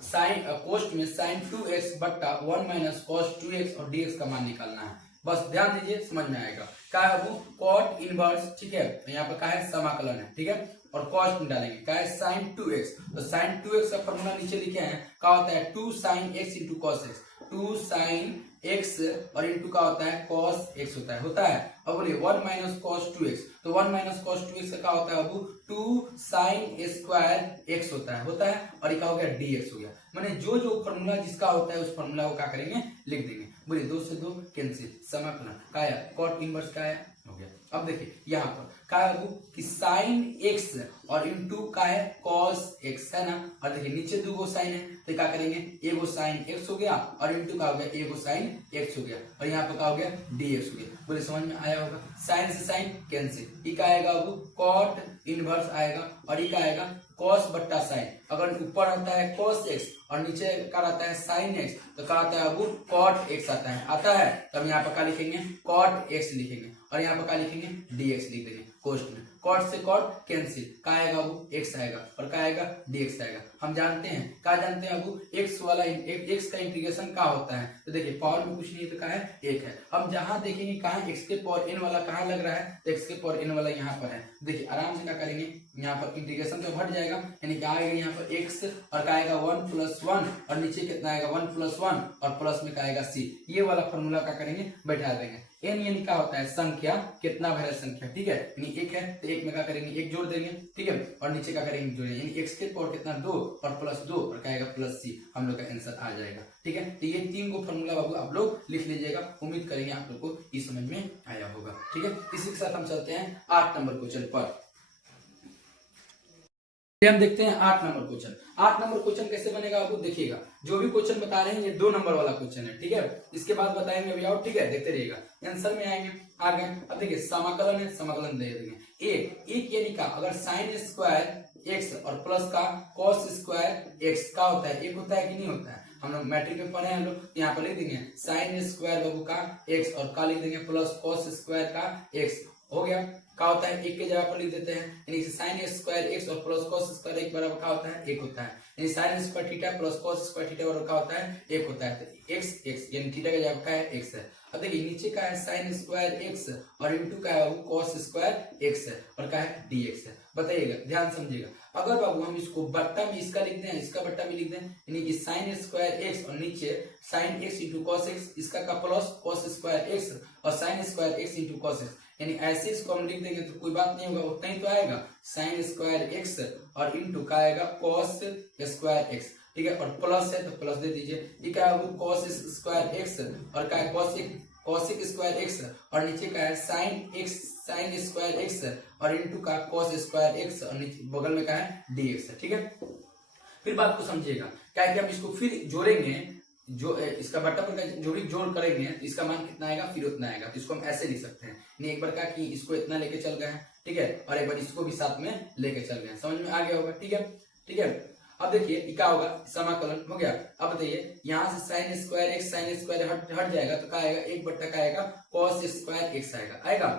साइन कोस्ट में साइन 2x बट्टा 1 माइनस कॉस 2x और dx का मान निकालना है। बस ध्यान दीजिए, समझ में आएगा। क्या है वो, कॉट इनवर्स, ठीक है, यहाँ पर क्या है, समाकलन है, ठीक है, और कॉस्ट में डालेंगे, क्या है साइन 2x, तो साइन 2x का फॉर्मूला नीचे लिखे हैं, क्या होता है 2 sine x into cos x, 2 sine x और इंटू का होता है cos x होता है। अब बोलिए 1 माइनस कॉस 2x, तो 1 माइनस कॉस 2x का क्या होता है बाबू, 2 साइन स्क्वायर x होता है, और ये क्या हो गया dx हो गया। माने जो जो फॉर्मूला जिसका होता है उस फॉर्मूला को क्या करेंगे, लिख देंगे। बोलिए 2 से 2 कैंसिल, समाकलन का है कॉट इनवर्स का है, हो गया। अब देखिए यहाँ पर क्या है बाबू कि साइन x और इंटू का है cos x, है ना, और देखिए नीचे 2 साइन है तो क्या करेंगे, एगो साइन x हो गया और इंटू का हो गया एगो साइन x हो गया, और यहाँ पर क्या हो गया dx हो गया। बोले समझ में आया होगा। साइन से साइन कैंसिल, ये क्या आएगा बाबू कॉट इनवर्स आएगा, और ये क्या आएगा cos बट्टा साइन। अगर ऊपर आता है cos x और नीचे क्या आता है साइन x, तो क्या आता है बाबू cot x आता है, तो हम यहाँ पर क्या लिखेंगे, cot x लिखेंगे, और यहाँ पर क्या लिखेंगे dx लिख देंगे, कोष्ट में कॉट से कॉट कैंसिल, का आएगा वो x आएगा और का आएगा dx आएगा। हम जानते हैं क्या जानते हैं अब x वाला x का इंटीग्रेशन का होता है, तो देखिए पावर में कुछ नहीं तो का है 1 है। हम जहां देखेंगे कहाँ x के पावर n वाला कहाँ लग रहा है, तो x के पावर n वाला यहाँ पर है। देखिए आराम से क्या करेंगे, यहाँ पर इंटीग्रेशन तो हट जाएगा, यानी क्या आएगा यहाँ पर x और का आएगा 1 + 1 और नीचे कितना आएगा 1 + 1 और प्लस में का आएगा c। ये वाला फॉर्मूला क्या करेंगे, बैठा देंगे। n यानी क्या होता है संख्या, कितना भरा संख्या, ठीक है, यानी 1 है तो 1 में क्या करेंगे 1 जोड़ देंगे, ठीक है, और नीचे क्या करेंगे जोड़ेंगे, यानी x के पावर कितना 2 और +2 और क्या आएगा +c, हम लोग का आंसर आ जाएगा। ठीक है, तो ये 3 को फॉर्मूला बाबू आप लोग लिख लीजिएगा। उम्मीद करेंगे आप लोग को ये समझ में आया होगा। ठीक है, इसी के साथ हम चलते हैं 8 नंबर क्वेश्चन पर। हम देखते हैं 8 नंबर क्वेश्चन। 8 नंबर क्वेश्चन कैसे बनेगा आपको देखिएगा, जो भी क्वेश्चन बता रहे हैं ये 2 नंबर वाला क्वेश्चन है। ठीक है, इसके बाद बताएंगे अभी और, ठीक है, देखते रहिएगा। आंसर में आएंगे आगे। अब देखिए समाकलन है, समाकलन दे देंगे एक यानी का अगर साइन स्क्वायर एक्स और प्लस का कॉस स्क्वायर एक्स का होता है, एक होता है कि नहीं होता है, हम लोग मैट्रिक में पढ़े हैं, हम लोग यहाँ पर लिख देंगे साइन स्क्वायर बाबू का एक्स और का लिख देंगे प्लस कॉस स्क्वायर का एक्स। हो गया, क्या होता है एक के जगह पर लिख देते हैं, यानी साइन स्क्वायर एक्स और प्लस कॉस स्क्वायर एक बराबर क्या होता है 1 होता है, यानी sine square theta plus cos square theta बराबर क्या होता है 1 होता है। तो एक्स एक्स यानी थीटा का जगह क्या है x है। अब देखिए नीचे का है साइन स्क्वायर एक्स और इंटू का है वो कॉस स्क्वायर एक्स है और क्या है dx है। बताइएगा, ध्यान समझिएगा, अगर बाबू हम इसको बट्टा में इसका लिख दें, इसका बट्टा में लिख दें, यानी कि साइन स्क्वायर एक्स और नीचे sine x into cos x, इसका का प्लस कॉस स्क्वायर एक्स और sine square x into cos x, यानी ऐसे इसको हम लिख देंगे तो कोई बात नहीं होगा, उतना ही तो आएगा साइन स्क्वायर एक्स और इंटू का आएगा कॉस स्क्वायर एक्स। ठीक है, और प्लस है तो प्लस दे दीजिए, ये क्या है वो कॉस स्क्वायर एक्स और क्या है कॉसिक स्क्वायर एक्स और नीचे का है साइन स्क्वायर एक्स और इंटू का कॉस स्क्वायर एक्स और नीचे बगल में क्या है dx है। ठीक है, फिर बात को समझिएगा, क्या कि हम इसको फिर जोड़ेंगे, जो इसका बट्टा पर जोड़ करेंगे तो इसका मान कितना आएगा फिर उतना आएगा, तो इसको हम ऐसे लिख सकते हैं, नहीं एक बार क्या कि इसको इतना लेके चल गए हैं, ठीक है, और एक बार इसको भी साथ में लेके चल गए, समझ में आ गया होगा। ठीक है, ठीक है, अब देखिए क्या होगा, समाकलन हो गया। अब बताइए यहाँ से साइन स्क्वायर हट जाएगा तो क्या आएगा 1 का आएगा कॉस स्क्वायर एक्स आएगा।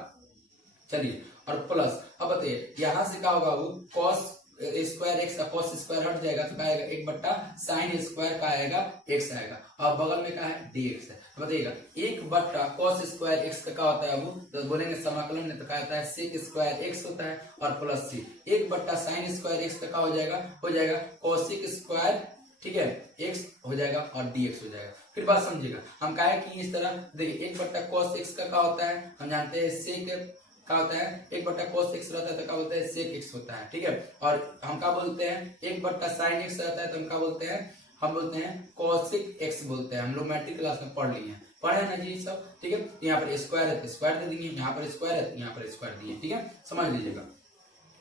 चलिए, और प्लस अब बताइए यहाँ से क्या होगा वो कॉस स्क्वायर एक्स का कॉस स्क्वायर हट जाएगा तो क्या आएगा 1 साइन स्क्वायर का आएगा एक्स आएगा और बगल में क्या है dx है। बताइएगा 1 कॉस स्क्वायर एक्स का क्या होता है वो, तो बोलेंगे समाकलन में तो क्या होता है सेक स्क्वायर एक्स होता है और प्लस सी 1 साइन स्क्वायर एक्स का क्या हो जाएगा कॉसिक स्क्वायर, ठीक है, एक्स हो जाएगा और dx हो जाएगा। फिर बात समझिएगा, हम क्या है कि इस तरह देखिए 1 कॉस एक्स का क्या होता है, हम जानते हैं सेक क्या होता है 1 cos x रहता है तो क्या बोलते हैं sec x होता है। ठीक है, और हम क्या बोलते हैं 1 sin x रहता है तो हम क्या बोलते हैं, हम बोलते हैं cosic x बोलते हैं। हम लोग मैट्रिक क्लास में पढ़ लिए हैं, पढ़े ना जी सब। ठीक है, यहाँ पर स्क्वायर है तो स्क्वायर दे देंगे, यहाँ पर स्क्वायर है तो यहाँ पर स्क्वायर दिए। ठीक है, समझ लीजिएगा।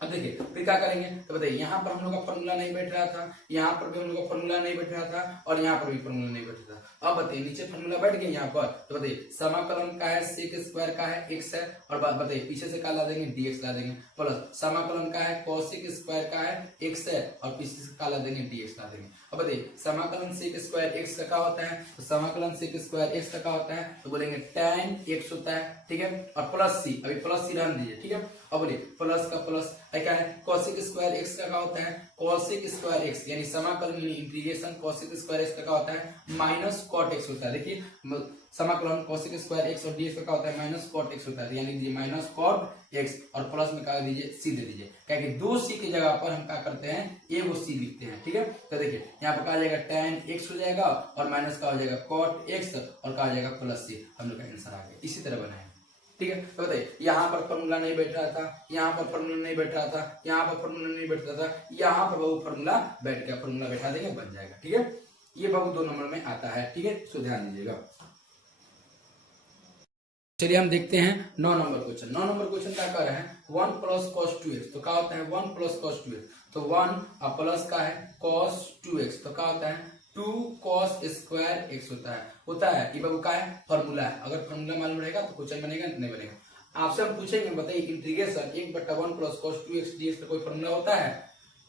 अब देखिए फिर क्या करेंगे, तो बताइए यहाँ पर हम लोग का फॉर्मूला नहीं बैठ रहा था, यहाँ पर भी हम लोग का फॉर्मूला नहीं बैठ रहा था और यहाँ पर भी फॉर्मूला नहीं बैठ रहा था। अब बताइए नीचे फॉर्मूला बैठ गया यहाँ पर, तो बताइए समाकलन का है सेक स्क्वायर का है एक्स है और बताइए पीछे से क्या ला देंगे dx ला देंगे, प्लस समाकलन का है कॉसिक स्क्वायर का है एक्स है और पीछे से क्या ला देंगे dx ला देंगे। अब बताइए समाकलन सेक स्क्वायर एक्स का क्या होता है, तो समाकलन सेक स्क्वायर एक्स का क्या होता है, तो बोलेंगे tan x होता है। ठीक है, और प्लस सी, अभी प्लस सी रहने दीजिए। ठीक है, अब बोलिए प्लस का प्लस क्या है कॉसिक स्क्वायर एक्स का क्या होता है कॉसिक स्क्वायर एक्स, यानी समाकलन इंटीग्रेशन कॉसिक स्क्वायर एक्स का क्या होता है माइनस कॉट एक्स होता है। देखिए समाकलन कॉसिक स्क्वायर एक्स और dx का क्या होता है माइनस कॉट एक्स होता है, यानी दीजिए माइनस कॉट एक्स और प्लस में क्या दीजिए सी दे दीजिए, क्या कि 2c की जगह पर हम क्या करते हैं एगो c लिखते हैं। ठीक है, तो देखिए यहाँ पर क्या आ जाएगा tan x हो जाएगा और माइनस का हो जाएगा कॉट एक्स और क्या आ जाएगा प्लस सी, हम लोग का आंसर आ गया। इसी तरह बनाए। ठीक है, तो बताइए यहाँ पर फॉर्मूला नहीं बैठ रहा था, यहाँ पर फॉर्मूला नहीं बैठ रहा था, यहाँ पर फॉर्मूला नहीं बैठ रहा था, यहाँ पर वो फॉर्मूला बैठ गया, फॉर्मूला बैठा देंगे बन जाएगा। ठीक है, ये बाबू 2 नंबर में आता है। ठीक है, तो ध्यान दीजिएगा। चलिए हम देखते हैं 9 नंबर क्वेश्चन। 9 नंबर क्वेश्चन क्या कर रहे हैं 1 + cos 2x, तो क्या होता है 1 + cos 2x, तो 1 और प्लस का है cos 2x, तो क्या होता है 2 cos स्क्वायर x होता है। ये बाबू का है फॉर्मूला है, अगर फॉर्मूला मालूम रहेगा तो क्वेश्चन बनेगा नहीं बनेगा। आपसे हम पूछेंगे बताइए इंटीग्रेशन 1/1 + cos 2x dx का कोई फॉर्मूला होता है,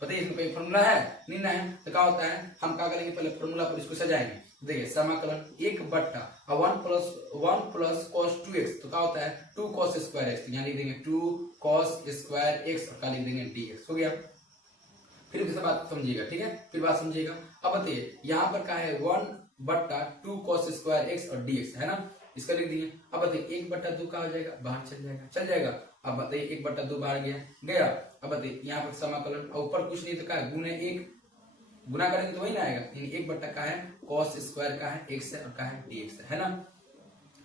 बताइए इसमें कोई फॉर्मूला है नहीं ना है, तो क्या होता है हम क्या करेंगे पहले फॉर्मूला पर इसको सजाएंगे। देखिए समाकलन 1/, अब 1 प्लस cos 2x तो क्या होता है 2 cos स्क्वायर एक्स, तो यहाँ लिख देंगे 2 cos स्क्वायर एक्स और क्या लिख देंगे dx। हो गया, फिर से बात समझिएगा, ठीक है, फिर बात समझिएगा। अब बताइए यहाँ पर क्या है 1/2 cos स्क्वायर एक्स और dx है ना, इसका लिख दिए। अब बताइए 1/2 क्या हो जाएगा, बाहर चल जाएगा। अब बताइए 1/2 बाहर गया। अब बताइए यहाँ पर समाकलन ऊपर कुछ नहीं तो क्या है गुना करेंगे तो वही ना आएगा, यानी 1/, का है cos स्क्वायर का है x है और का है dx है ना।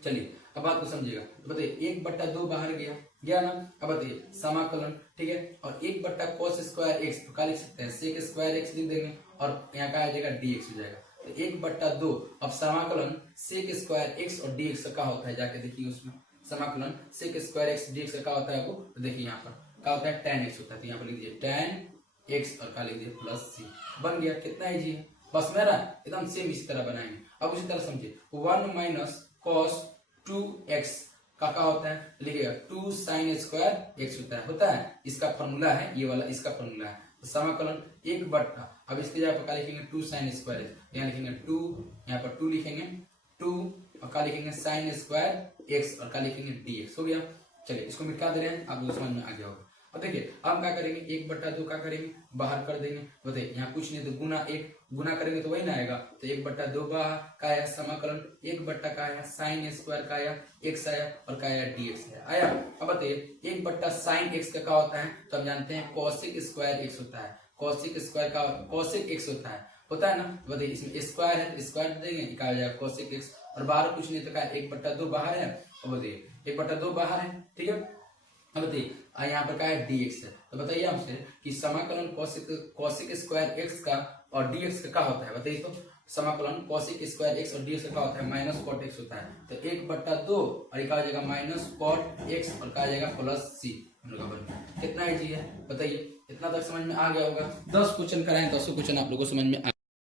चलिए अब बात को समझिएगा, बताइए 1/2 बाहर गया ना। अब बताइए समाकलन, ठीक है, और 1/, cos स्क्वायर एक्स तो क्या लिख सकते हैं sec स्क्वायर एक्स लिख देंगे और यहाँ का आ जाएगा dx हो जाएगा। तो 1/2, अब समाकलन sec स्क्वायर एक्स और dx का क्या होता है, जाके देखिए उसमें समाकलन sec स्क्वायर एक्स dx का क्या होता है वो, तो देखिए यहाँ पर क्या होता है tan x होता है, तो यहाँ पर लिख दीजिए tan x और क्या लिख दिए प्लस c, बन गया। कितना इजी है, बस मेरा एकदम सेम इसी तरह बनाएंगे। अब उसी तरह समझिए 1 माइनस cos 2x का क्या होता है, लिखिएगा 2 sin स्क्वायर x होता है, इसका फॉर्मूला है ये वाला, इसका फॉर्मूला है। तो समाकलन 1/, अब इसके जगह पर क्या लिखेंगे 2 sin स्क्वायर x, यहाँ लिखेंगे 2, यहाँ पर 2 लिखेंगे 2 और क्या लिखेंगे sin स्क्वायर x और क्या लिखेंगे dx। हो गया, चलिए इसको मिटा दे रहे हैं, आप लोग समझ में आ गया होगा। अब देखिए हम क्या करेंगे 1/2 क्या करेंगे बाहर कर देंगे, बताइए यहाँ कुछ नहीं तो गुना करेंगे तो वही ना आएगा, तो 1/2 बाहर का आया, समाकलन 1/, का आया sin स्क्वायर का आया x आया और का आया dx आया। अब बताइए 1/, sin x का क्या होता है, तो हम जानते हैं cosec स्क्वायर x होता है, cosec स्क्वायर का cosec x होता है ना। बताइए इसमें स्क्वायर है, स्क्वायर देंगे क्या आ जाएगा cosec x, और बाहर कुछ नहीं तो क्या 1/2 बाहर है, और बताइए 1/2 बाहर है, ठीक है। अब बताइए यहाँ पर क्या है dx है, तो बताइए हमसे कि समाकलन cosec स्क्वायर x का और dx का क्या होता है, बताइए तो समाकलन cosec स्क्वायर x और dx का क्या होता है माइनस cot x होता है, तो 1/2 और क्या हो जाएगा माइनस cot x और क्या आ जाएगा प्लस c। कितना इजी है बताइए, इतना तक समझ में आ गया होगा। 10 क्वेश्चन कराएं, 10 क्वेश्चन आप लोगों को समझ में आ।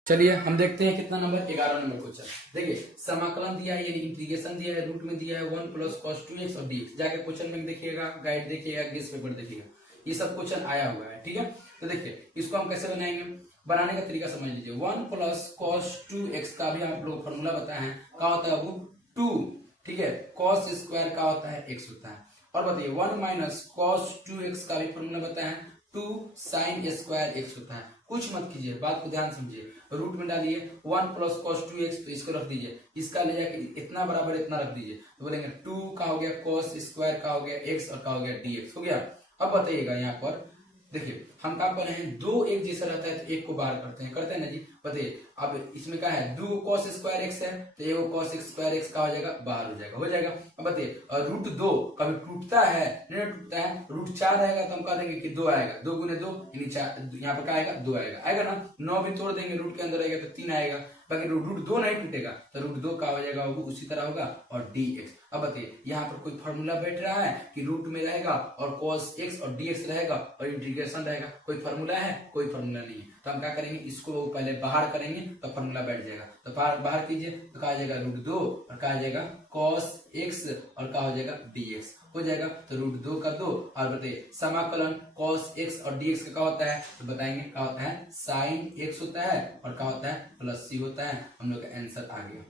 चलिए हम देखते हैं कितना नंबर 11 नंबर क्वेश्चन। देखिए समाकलन दिया है, इंटीग्रेशन दिया है, रूट में दिया है 1 प्लस cos 2x और dx, जाके क्वेश्चन में देखिएगा, गाइड देखिएगा, गेस पेपर देखिएगा, ये सब क्वेश्चन आया हुआ है, ठीक है। तो देखिए इसको हम कैसे बनाएंगे, बनाने का तरीका समझ लीजिए। 1 प्लस cos 2x का भी आप लोग फॉर्मूला बताए हैं, क्या होता है वो 2, ठीक है, cos स्क्वायर का होता है x होता है। और बताइए 1 माइनस cos 2x का भी फॉर्मूला बताया है 2 sin स्क्वायर x होता है। कुछ मत कीजिए, बात को ध्यान समझिए, रूट में डालिए 1 प्लस cos 2x, तो इसको रख दीजिए, इसका ले जाके इतना बराबर इतना रख दीजिए, तो बोलेंगे 2 का हो गया cos स्क्वायर का हो गया x और का हो गया dx। हो गया। अब बताइएगा यहाँ पर देखिए हम क्या कर रहे हैं, दो एक जैसा रहता है तो एक को बाहर करते हैं ना जी। बताइए अब इसमें क्या है 2 cos स्क्वायर x है, तो ये cos स्क्वायर x का हो जाएगा बाहर हो जाएगा। अब बताइए रूट 2 कभी टूटता है नहीं टूटता है, रूट 4 आएगा तो हम कह देंगे कि 2 आएगा, 2 गुने 2 यानी 4, यहाँ पर क्या आएगा 2 आएगा ना। 9 भी तोड़ देंगे रूट के अंदर आएगा तो 3 आएगा, बाकी रूट 2 नहीं टूटेगा तो रूट 2 का हो जाएगा वो उसी तरह होगा और dx। अब बताइए यहाँ पर कोई फॉर्मूला बैठ रहा है कि रूट में रहेगा और cos x और dx रहेगा और इंटीग्रेशन रहेगा, कोई फॉर्मूला है, कोई फॉर्मूला नहीं है। तो हम क्या करेंगे, इसको पहले बाहर करेंगे तो फॉर्मूला बैठ जाएगा, तो बाहर कीजिए तो क्या आ जाएगा रूट 2 और क्या आ जाएगा cos x और क्या हो जाएगा dx हो जाएगा। तो रूट 2 का 2 और बताइए समाकलन cos x और dx का क्या होता है, तो बताएंगे क्या होता है sin x होता है और क्या होता है प्लस c होता है। हम लोग का आंसर आ गया,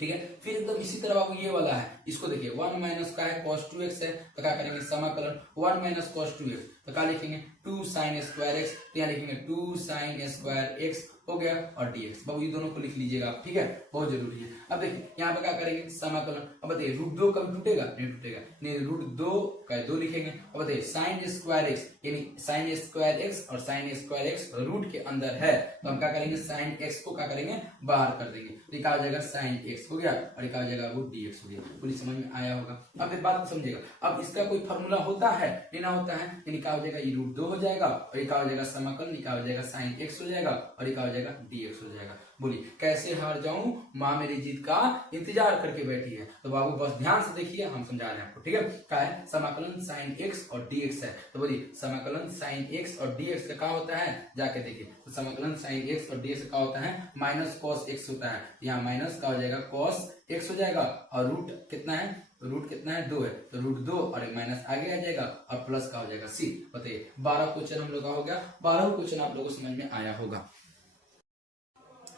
ठीक है। फिर एकदम इसी तरह बाबू ये वाला है, इसको देखिए 1 माइनस का है cos 2x है, तो क्या करेंगे समाकलन 1 माइनस cos 2x, तो क्या लिखेंगे 2 sin स्क्वायर x, तो यहाँ लिखेंगे 2 sin स्क्वायर x हो गया और dx। बाबू ये दोनों को लिख लीजिएगा आप, ठीक है, बहुत जरूरी है। अब देखिए यहाँ पे क्या करेंगे समाकलन, अब बताइए रूट 2 कभी टूटेगा नहीं टूटेगा, नहीं रूट 2 का 2 लिखेंगे। अब बताइए sin स्क्वायर x यानी sin स्क्वायर x और sin स्क्वायर x रूट के अंदर है, तो हम क्या करेंगे sin x को क्या करेंगे बाहर कर देंगे, तो क्या हो जाएगा sin x हो गया और क्या हो जाएगा वो dx हो गया। पूरी समझ में आया होगा। अब एक बात समझिएगा, अब इसका कोई फॉर्मूला होता है नहीं ना होता है, यानी क्या हो जाएगा ये रूट 2 हो जाएगा और ये क्या हो जाएगा समाकलन, क्या हो जाएगा sin x हो जाएगा और ये क्या हो जाएगा dx हो जाएगा। बोलिए कैसे हार जाऊं, माँ मेरी जीत का इंतजार करके बैठी है। तो बाबू बस ध्यान से देखिए, हम समझा रहे हैं आपको, ठीक है। क्या है समाकलन sin x और dx है, तो बोलिए समाकलन sin x और dx का क्या होता है, जाके देखिए तो समाकलन sin x और dx का होता है माइनस cos x होता है, यहाँ माइनस का हो जाएगा cos x हो जाएगा और रूट कितना है, रूट कितना है 2 है, तो रूट 2 और एक माइनस आगे आ जाएगा और प्लस का हो जाएगा c। बताइए 12 क्वेश्चन हम लोग का हो गया, 12 क्वेश्चन आप लोगों को समझ में आया होगा।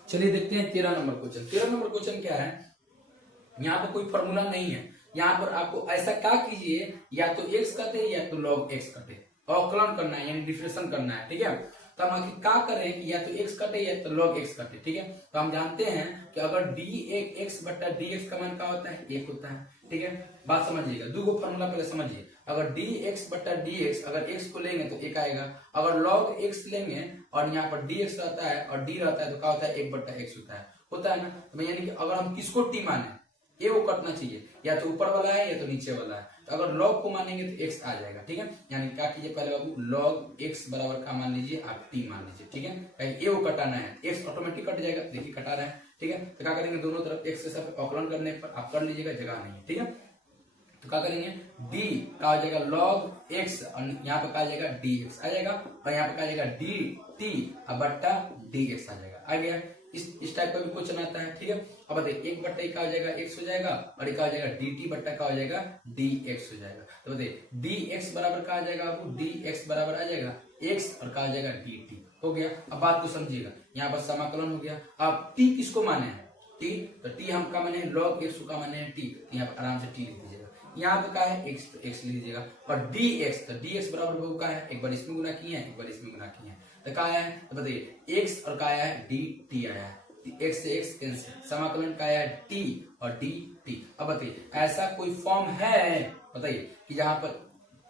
चलिए देखते हैं 13 नंबर क्वेश्चन। 13 नंबर क्वेश्चन क्या है, यहाँ पर कोई फॉर्मूला नहीं है। यहाँ पर आपको ऐसा क्या कीजिए, या तो एक्स कटे या तो लॉग एक्स कटे, अवकलन करना है यानी डिफरेंशिएशन करना है। ठीक है, तो हम आखिर क्या करें कि या तो एक्स कटे या तो लॉग एक्स कटे। ठीक है, तो हम जानते हैं कि अगर डी एक्स बटा डी एक्स का मान क्या होता है, एक होता है। ठीक है, बात समझिएगा, दो गो फॉर्मूला पहले समझिए। अगर डी एक्स बटा डी एक्स, अगर एक्स को लेंगे तो एक आएगा, अगर लॉग एक्स लेंगे और यहाँ पर डी एक्स रहता है और डी रहता है तो क्या होता है, एक बटा एक्स होता है ना। तो यानी कि अगर हम किसको टी माने, ये वो कटना चाहिए, या तो ऊपर वाला है या तो नीचे वाला है। तो अगर लॉग को मानेंगे तो एक्स आ जाएगा। ठीक है, यानी क्या कीजिए पहले बाबू, लॉग एक्स बराबर का मान लीजिए आप टी मान लीजिए। ठीक है, ये वो कटाना है, एक्स ऑटोमेटिक कट जाएगा, देखिए कटा रहा है। ठीक है, तो क्या करेंगे, दोनों तरफ एक्स के साथ अवकलन करने पर आप कर लीजिएगा, जगह नहीं है। ठीक है, तो क्या करेंगे, डी का हो जाएगा लॉग एक्स और यहाँ पे क्या आ जाएगा, डी एक्स आ जाएगा, और यहाँ पे क्या आ जाएगा, डी टी बट्टा डी एक्स आ जाएगा। आ गया, इस टाइप का भी क्वेश्चन आता है। ठीक है, अब बताइए एक बट्टा क्या हो जाएगा, एक्स हो जाएगा, और एक हो जाएगा डी टी बट्टा क्या हो जाएगा, डी एक्स हो जाएगा। तो बताइए डी एक्स बराबर क्या आ जाएगा, आपको डी एक्स बराबर आ जाएगा एक्स और क्या आ जाएगा, डी टी हो गया। अब बात को समझिएगा, यहाँ पर समाकलन हो गया। अब टी किसको माने हैं, टी, तो टी हम का माने लॉग एक्स का माने हैं टी, यहाँ पर आराम से टी लिख दीजिएगा। यहाँ पे क्या है, एक्स, तो एक्स लिख दीजिएगा, और डी एक्स, तो डी एक्स बराबर बहु का है, एक बार इसमें गुना किए हैं, एक बार इसमें गुना किए हैं, तो क्या आया है, तो बताइए एक्स और क्या आया है, डी टी आया है, एक्स से एक्स कैंसिल, समाकलन का आया है टी और डी टी। अब बताइए ऐसा कोई फॉर्म है बताइए कि जहां पर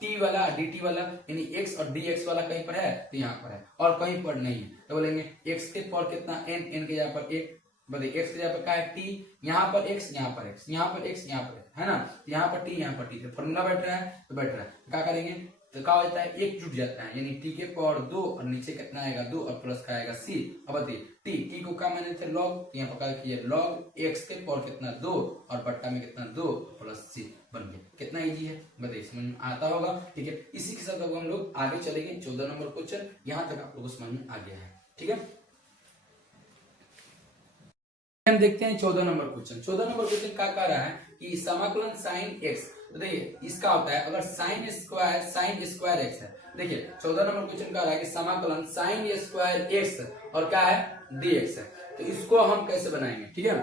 टी वाला डी टी वाला यानी एक्स और डी एक्स वाला कहीं पर है, तो यहाँ पर है, और कहीं पर नहीं है। तो बोलेंगे एक्स के पावर कितना, एन, एन के जगह पर एक, बताइए एक्स के जगह पर क्या है, टी, यहाँ पर एक्स, यहाँ पर एक्स, यहाँ पर एक्स, यहाँ पर है ना, यहाँ पर टी, यहाँ पर टी, फॉर्मूला बैठ रहा है तो बैठ रहा है, क्या करेंगे, तो क्या होता है, एक जुट जाता है, यानी टी के पावर 2 और नीचे कितना आएगा 2 और प्लस का आएगा सी। अब बताइए टी को क्या माने थे, लॉग, यहाँ पर क्या किया, लॉग एक्स के पावर कितना 2 और बट्टा में कितना 2 प्लस सी बन गया। कितना इजी है बताइए, समझ में आता होगा। ठीक है, इसी के साथ अब हम लोग आगे चलेंगे। 14 नंबर क्वेश्चन यहाँ तक आप लोगों को समझ में आ गया है। ठीक है, हम देखते हैं 14 नंबर क्वेश्चन। 14 नंबर क्वेश्चन क्या कह रहा है कि समाकलन साइन एक्स, तो देखिए इसका होता है अगर साइन स्क्वायर एक्स है। देखिए 14 नंबर क्वेश्चन कह रहा है कि समाकलन साइन स्क्वायर एक्स और क्या है, डी एक्स है, तो इसको हम कैसे बनाएंगे। ठीक है,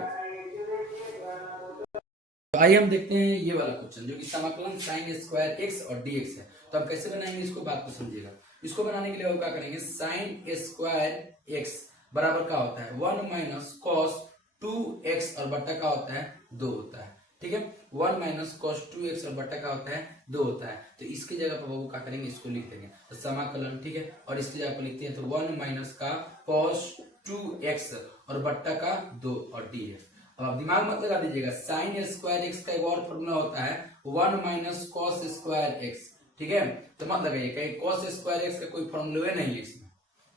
तो आइए हम देखते हैं ये वाला क्वेश्चन जो कि समाकलन साइन स्क्वायर एक्स और डी एक्स है। तो हम कैसे बनाएंगे इसको, बात को समझिएगा। इसको बनाने के लिए हम क्या करेंगे, साइन स्क्वायर एक्स बराबर क्या होता है, 1 माइनस कॉस 2x और बट्टा का होता है 2 होता है। ठीक है, 1 माइनस कॉस 2x और बट्टा का होता है 2 होता है। तो इसकी जगह पर बाबू क्या करेंगे, इसको लिख देंगे, तो समाकलन। ठीक है, और इसकी जगह पर लिखते हैं तो 1 माइनस का कॉस 2x और बट्टा का 2 और dx। अब आप दिमाग मत लगा दीजिएगा, साइन स्क्वायर एक्स का एक और फॉर्मूला होता है 1 माइनस कॉस स्क्वायर एक्स। ठीक है, तो मत लगाइए कहीं कॉस स्क्वायर एक्स का कोई फॉर्मूला नहीं है इसमें।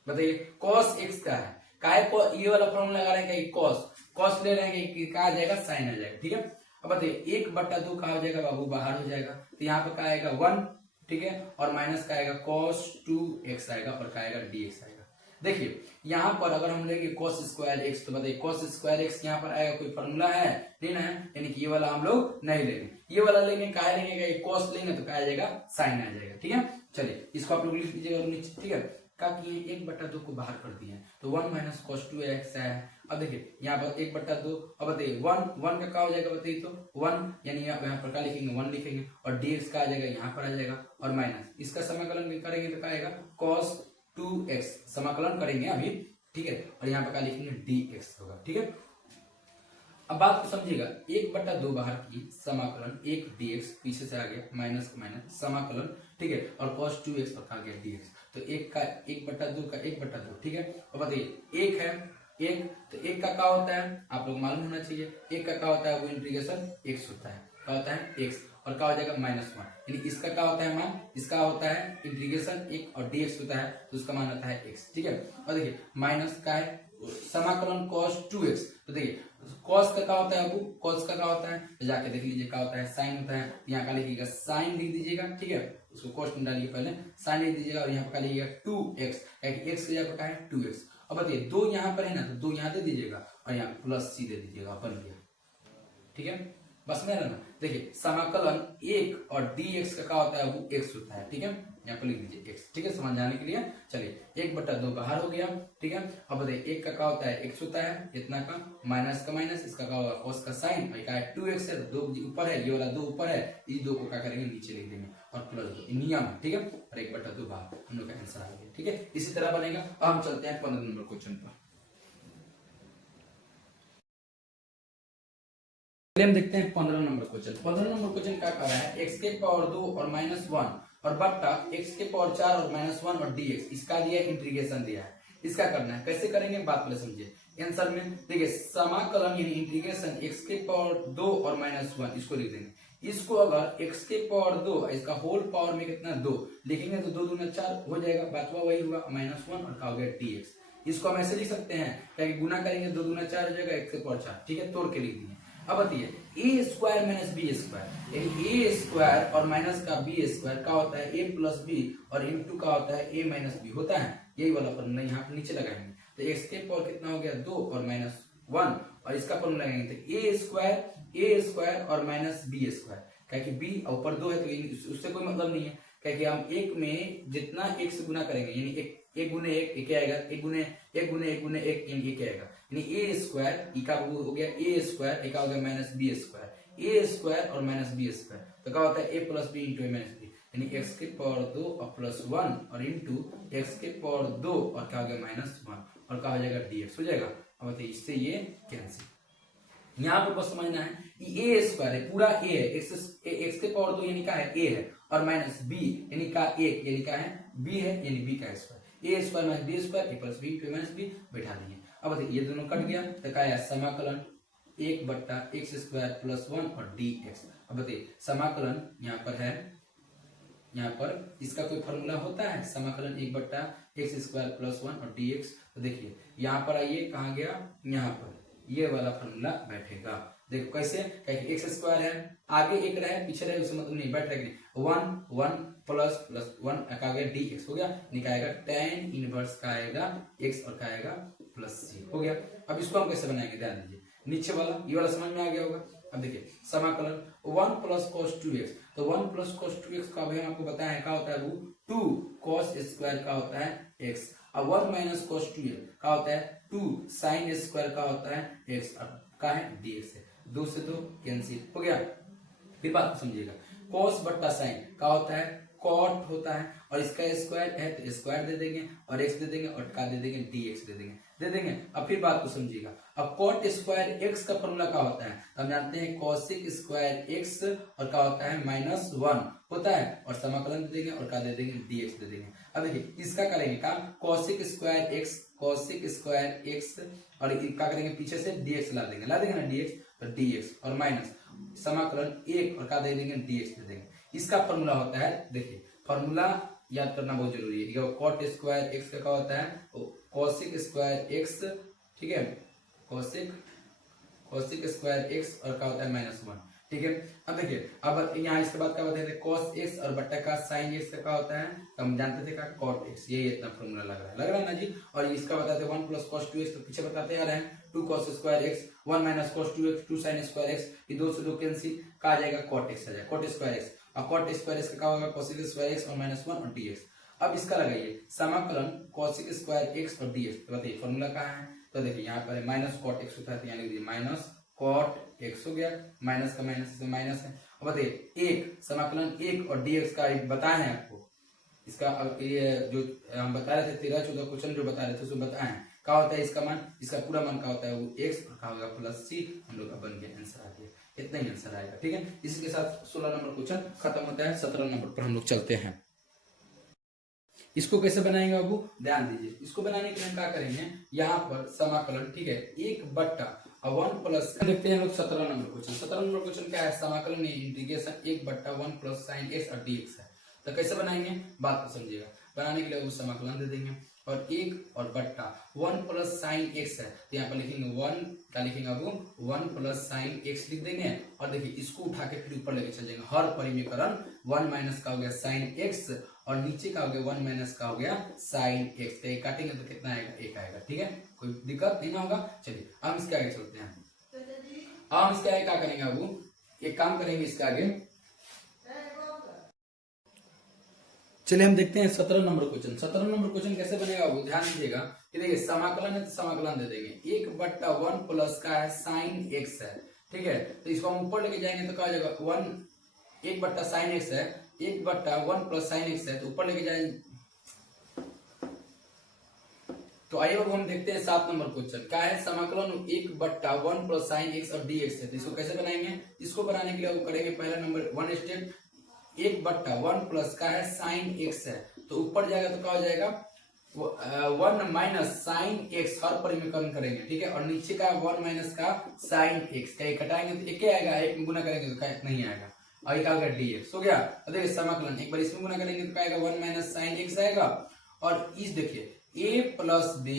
बताइए कॉस एक्स का है, काय को ये वाला फॉर्मूला लगा रहे हैं, कॉस ले रहे हैं कि क्या आ जाएगा, साइन आ जाएगा। ठीक है, अब बताइए 1 बट्टा 2 कहा हो जाएगा बाबू, बाहर हो जाएगा, तो यहाँ पे क्या आएगा 1। ठीक है, और माइनस का आएगा cos 2x आएगा और क्या आएगा dx आएगा। देखिए यहाँ पर अगर हम लेंगे cos स्क्वायर एक्स, तो बताइए cos स्क्वायर एक्स यहाँ पर आएगा, कोई फॉर्मूला है नहीं ना है, यानी कि ये वाला हम लोग नहीं लेंगे, ये वाला लेंगे, क्या लेंगे, cos लेंगे तो क्या आ जाएगा, साइन आ जाएगा। ठीक है, चलिए इसको आप लोग लिख लीजिएगा नीचे। ठीक है, क्या किए 1 बट्टा 2 को बाहर कर दिए, तो 1 माइनस कॉस 2x है। अब देखिए यहाँ पर 1 बट्टा 2, अब बताइए 1 का क्या हो जाएगा बताइए, तो 1 यानी यहाँ पर क्या लिखेंगे, 1 लिखेंगे, और dx का आ जाएगा यहाँ पर आ जाएगा, और माइनस इसका समाकलन करेंगे तो क्या आएगा cos 2x, समाकलन करेंगे अभी। ठीक है, और यहाँ पर क्या लिखेंगे, dx होगा। ठीक है, अब बात को समझिएगा, 1 बट्टा 2 बाहर की समाकलन 1 dx, पीछे से आ गया माइनस का माइनस समाकलन। ठीक है, और cos 2x और आ गया dx, तो 1 का 1 बट्टा 2 का 1 बट्टा 2। ठीक है, और बताइए 1 है, 1 तो 1 का क्या होता है आप लोग मालूम होना चाहिए, 1 का क्या होता है, वो इंटीग्रेशन x होता है, क्या होता है x, और क्या हो जाएगा -1, यानी इसका क्या होता है मान, इसका होता है इंटीग्रेशन 1 और dx होता है, तो उसका मान आता है x। ठीक है, और देखिए माइनस का है समाकलन cos 2x, तो देखिए cos का क्या होता है, वो cos का क्या होता है, तो जाके देख लीजिए क्या होता है, साइन होता है, यहाँ का लिखिएगा साइन लिख दीजिएगा। ठीक है, उसको cos में डालिए पहले, साइन लिख दीजिएगा, और यहाँ पर लिखिएगा 2x, x की जगह पर है 2x। अब बताइए 2 यहाँ पर है ना, तो 2 यहाँ दे दीजिएगा और यहाँ प्लस c दे दीजिएगा, बन गया। ठीक है, बस में रहना। देखिए समाकलन 1 और dx का क्या होता है, वो x होता है। ठीक है, यहाँ पर लिख दीजिए x, ठीक है, समझ जाने के लिए। चलिए 1/2 बाहर हो गया, ठीक है। अब बताइए 1 का क्या होता है, x होता है, इतना का माइनस का माइनस, इसका क्या होगा cos का साइन, और क्या है 2x है, 2 ऊपर है, ये वाला 2 ऊपर है, इस 2 को क्या करेंगे नीचे लिख देंगे और प्लस 2 नियम है, ठीक है। और 1/2 बाहर, हम लोग का आंसर आ गया, ठीक है। इसी तरह बनेगा। अब हम चलते हैं 15 नंबर क्वेश्चन पर। हम देखते हैं 15 नंबर क्वेश्चन। 15 नंबर क्वेश्चन क्या कर रहा है, x के पावर 2 और -1 और बट्टा x के पावर 4 और -1 और dx, इसका दिया इंटीग्रेशन दिया है, इसका करना है। कैसे करेंगे बात पहले समझिए। आंसर में देखिए समाकलन यानी इंटीग्रेशन x के पावर 2 और -1 इसको लिख देंगे। इसको अगर x के पावर 2 इसका होल पावर में कितना 2 लिखेंगे तो 2 दूना 4 हो जाएगा, बात वही हुआ -1 और क्या हो गया dx। इसको हम ऐसे लिख सकते हैं क्या गुना करेंगे 2 दूना 4 हो जाएगा, x के पावर 4, ठीक है, तोड़ के लिख दिए। अब बताइए ए स्क्वायर माइनस बी स्क्वायर, यानी ए स्क्वायर और माइनस का बी स्क्वायर क्या होता है, ए प्लस बी और इनटू का होता है ए माइनस बी होता है, यही वाला फॉर्मूला यहाँ पे नीचे लगाएंगे। तो एक्स के पावर कितना हो गया 2 और -1 और इसका फॉर्मूला लगाएंगे तो ए स्क्वायर और माइनस बी स्क्वायर, क्या कि बी ऊपर 2 है तो उससे कोई मतलब नहीं है, क्या कि हम एक में जितना एक से गुना करेंगे यानी एक गुने एक आएगा, एक गुने एक यानी एक आएगा, यानी ए स्क्वायर का हो गया ए स्क्वायर, एक हो गया minus B square, A square और माइनस बी स्क्वायर, तो क्या होता है ए प्लस बी इंटू ए माइनस बी, यानी एक्स के पावर 2 और +1 और इंटू एक्स के पावर 2 और क्या हो गया -1 और क्या हो जाएगा dx हो जाएगा। अब बताइए इससे ये कैंसिल। यहाँ पर बस समझना है कि ए स्क्वायर है, पूरा ए है, एक्स के पावर 2 यानी क्या है ए है, और माइनस बी यानी का एक यानी क्या है बी है, यानी बी का square, A square minus B square A plus B into minus B बैठा दिए। अब बताइए ये दोनों कट गया तो क्या है समाकलन 1/x² + 1 और dx। अब बताइए समाकलन यहाँ पर है, यहाँ पर इसका कोई फॉर्मूला होता है समाकलन 1/x² + 1 और dx। तो देखिए यहाँ पर आइए कहाँ गया, यहाँ पर ये वाला फॉर्मूला बैठेगा। देखो कैसे, क्योंकि x² है, आगे एक रहे पीछे रहे उससे मतलब नहीं, बैठ रहे 1 + 1 का गया dx हो गया, निकालेगा tan इनवर्स का आएगा x और का आएगा +c हो गया। अब इसको हम कैसे बनाएंगे ध्यान दीजिए, नीचे वाला ये वाला समझ में आ गया होगा। अब देखिए समाकलन 1 + cos 2x, तो 1 + cos 2x का भाई आपको बताया है क्या होता है वो 2 cos² का होता है x, अब 1 - cos 2x का होता है 2 sin² का होता है x और का है dx है, 2 से 2 कैंसिल हो गया। फिर बात को समझिएगा, cos बट्टा sin का होता है cot होता है, और इसका स्क्वायर है तो स्क्वायर दे देंगे और x दे देंगे और का दे देंगे dx दे देंगे। अब फिर बात को समझिएगा, अब cot स्क्वायर x का फॉर्मूला क्या होता है, हम जानते हैं cosic स्क्वायर x और क्या होता है -1 होता है, और समाकलन दे देंगे और का दे देंगे dx दे देंगे। अब देखिए इसका करेंगे काम cosic स्क्वायर x और क्या करेंगे पीछे से dx ला देंगे ना dx, तो dx और माइनस समाकलन 1 और का दे देंगे dx दे देंगे। इसका फॉर्मूला होता है, देखिए फॉर्मूला याद करना बहुत जरूरी है, cot स्क्वायर x का क्या होता है cosic स्क्वायर x, ठीक है, cosic स्क्वायर x और क्या होता है -1, ठीक है। अब देखिए अब यहाँ इसके बाद क्या बताते हैं cos x और बट्टा का sin x का क्या होता है, तो हम जानते थे क्या cot x, ये इतना फॉर्मूला लग रहा है ना जी। और इसका बताते हैं 1 + cos 2x, तो पीछे बताते आ रहे हैं 2 cos square x 1 - cos 2x 2 sin square x, ये 2 से 2 कैंसिल, का आ जाएगा cot x आ जाएगा, cot स्क्वायर x और cot स्क्वायर x का क्या होगा cosic स्क्वायर x और -1 और dx। अब इसका लगाइए समाकलन cosic स्क्वायर x और dx, तो बताइए फॉर्मूला कहाँ है, तो देखिए यहाँ पर माइनस cot x होता है तो यहाँ लिख दीजिए माइनस cot x हो गया, माइनस का माइनस इसमें माइनस है। अब बताइए एक समाकलन 1 और dx का बताए हैं आपको, इसका ये जो हम बता रहे थे 13-14 क्वेश्चन जो बता रहे थे उसमें बताए हैं क्या होता है इसका मान, इसका पूरा मान क्या होता है वो x और क्या होगा +c, हम लोग का बन गया आंसर आ गया, इतना ही आंसर आएगा, ठीक है। इसी के साथ 16 नंबर क्वेश्चन खत्म होता है। 17 नंबर पर हम लोग चलते हैं। इसको कैसे बनाएंगे बाबू ध्यान दीजिए, इसको बनाने के लिए हम क्या करेंगे, यहाँ पर समाकलन, ठीक है, 1/1 देखते हैं लोग 17 नंबर क्वेश्चन। 17 नंबर क्वेश्चन क्या है, समाकलन इंटीग्रेशन 1/1 + sin x और dx है, तो कैसे बनाएंगे बात को समझिएगा। बनाने के लिए वो समाकलन दे देंगे और 1 और बट्टा 1 + sin x है, तो यहाँ पर लिखेंगे 1 क्या लिखेंगे अब 1 + sin x लिख देंगे, और देखिए इसको उठा के फिर ऊपर लेके चल जाएंगे, हर परिमीकरण 1 - का हो गया sin x और नीचे का हो गया 1 - का हो गया sin x, तो काटेंगे तो कितना आएगा 1 आएगा, ठीक है, कोई दिक्कत नहीं होगा। चलिए हम इसके आगे चलते हैं। हम इसके आगे क्या करेंगे अब एक काम करेंगे, इसके आगे चलिए हम देखते हैं 17 नंबर क्वेश्चन। 17 नंबर क्वेश्चन कैसे बनेगा वो ध्यान दीजिएगा कि देखिए समाकलन है तो समाकलन दे देंगे 1/1 प्लस का है साइन एक्स है, ठीक है। तो इसको हम ऊपर लेके जाएंगे तो क्या हो जाएगा 1/sin x है, 1/1 प्लस साइन एक्स है तो ऊपर लेके जाएंगे। तो आइए अब हम देखते हैं 7 नंबर क्वेश्चन क्या है, समाकलन 1/1 प्लस साइन एक्स और dx है। तो इसको कैसे बनाएंगे, इसको बनाने के लिए वो करेंगे पहला नंबर 1 स्टेप 1/1 प्लस का है साइन एक्स है तो ऊपर जाएगा तो क्या हो जाएगा 1 माइनस साइन एक्स हर परिमीकरण करेंगे, ठीक है। और नीचे का 1 माइनस का साइन एक्स का घटाएंगे तो एक आएगा, एक में गुना करेंगे तो क्या नहीं आएगा और एक आएगा dx हो गया। और देखिए समाकलन एक बार इसमें गुना करेंगे तो क्या आएगा 1 माइनस साइन एक्स आएगा और इस देखिए a plus b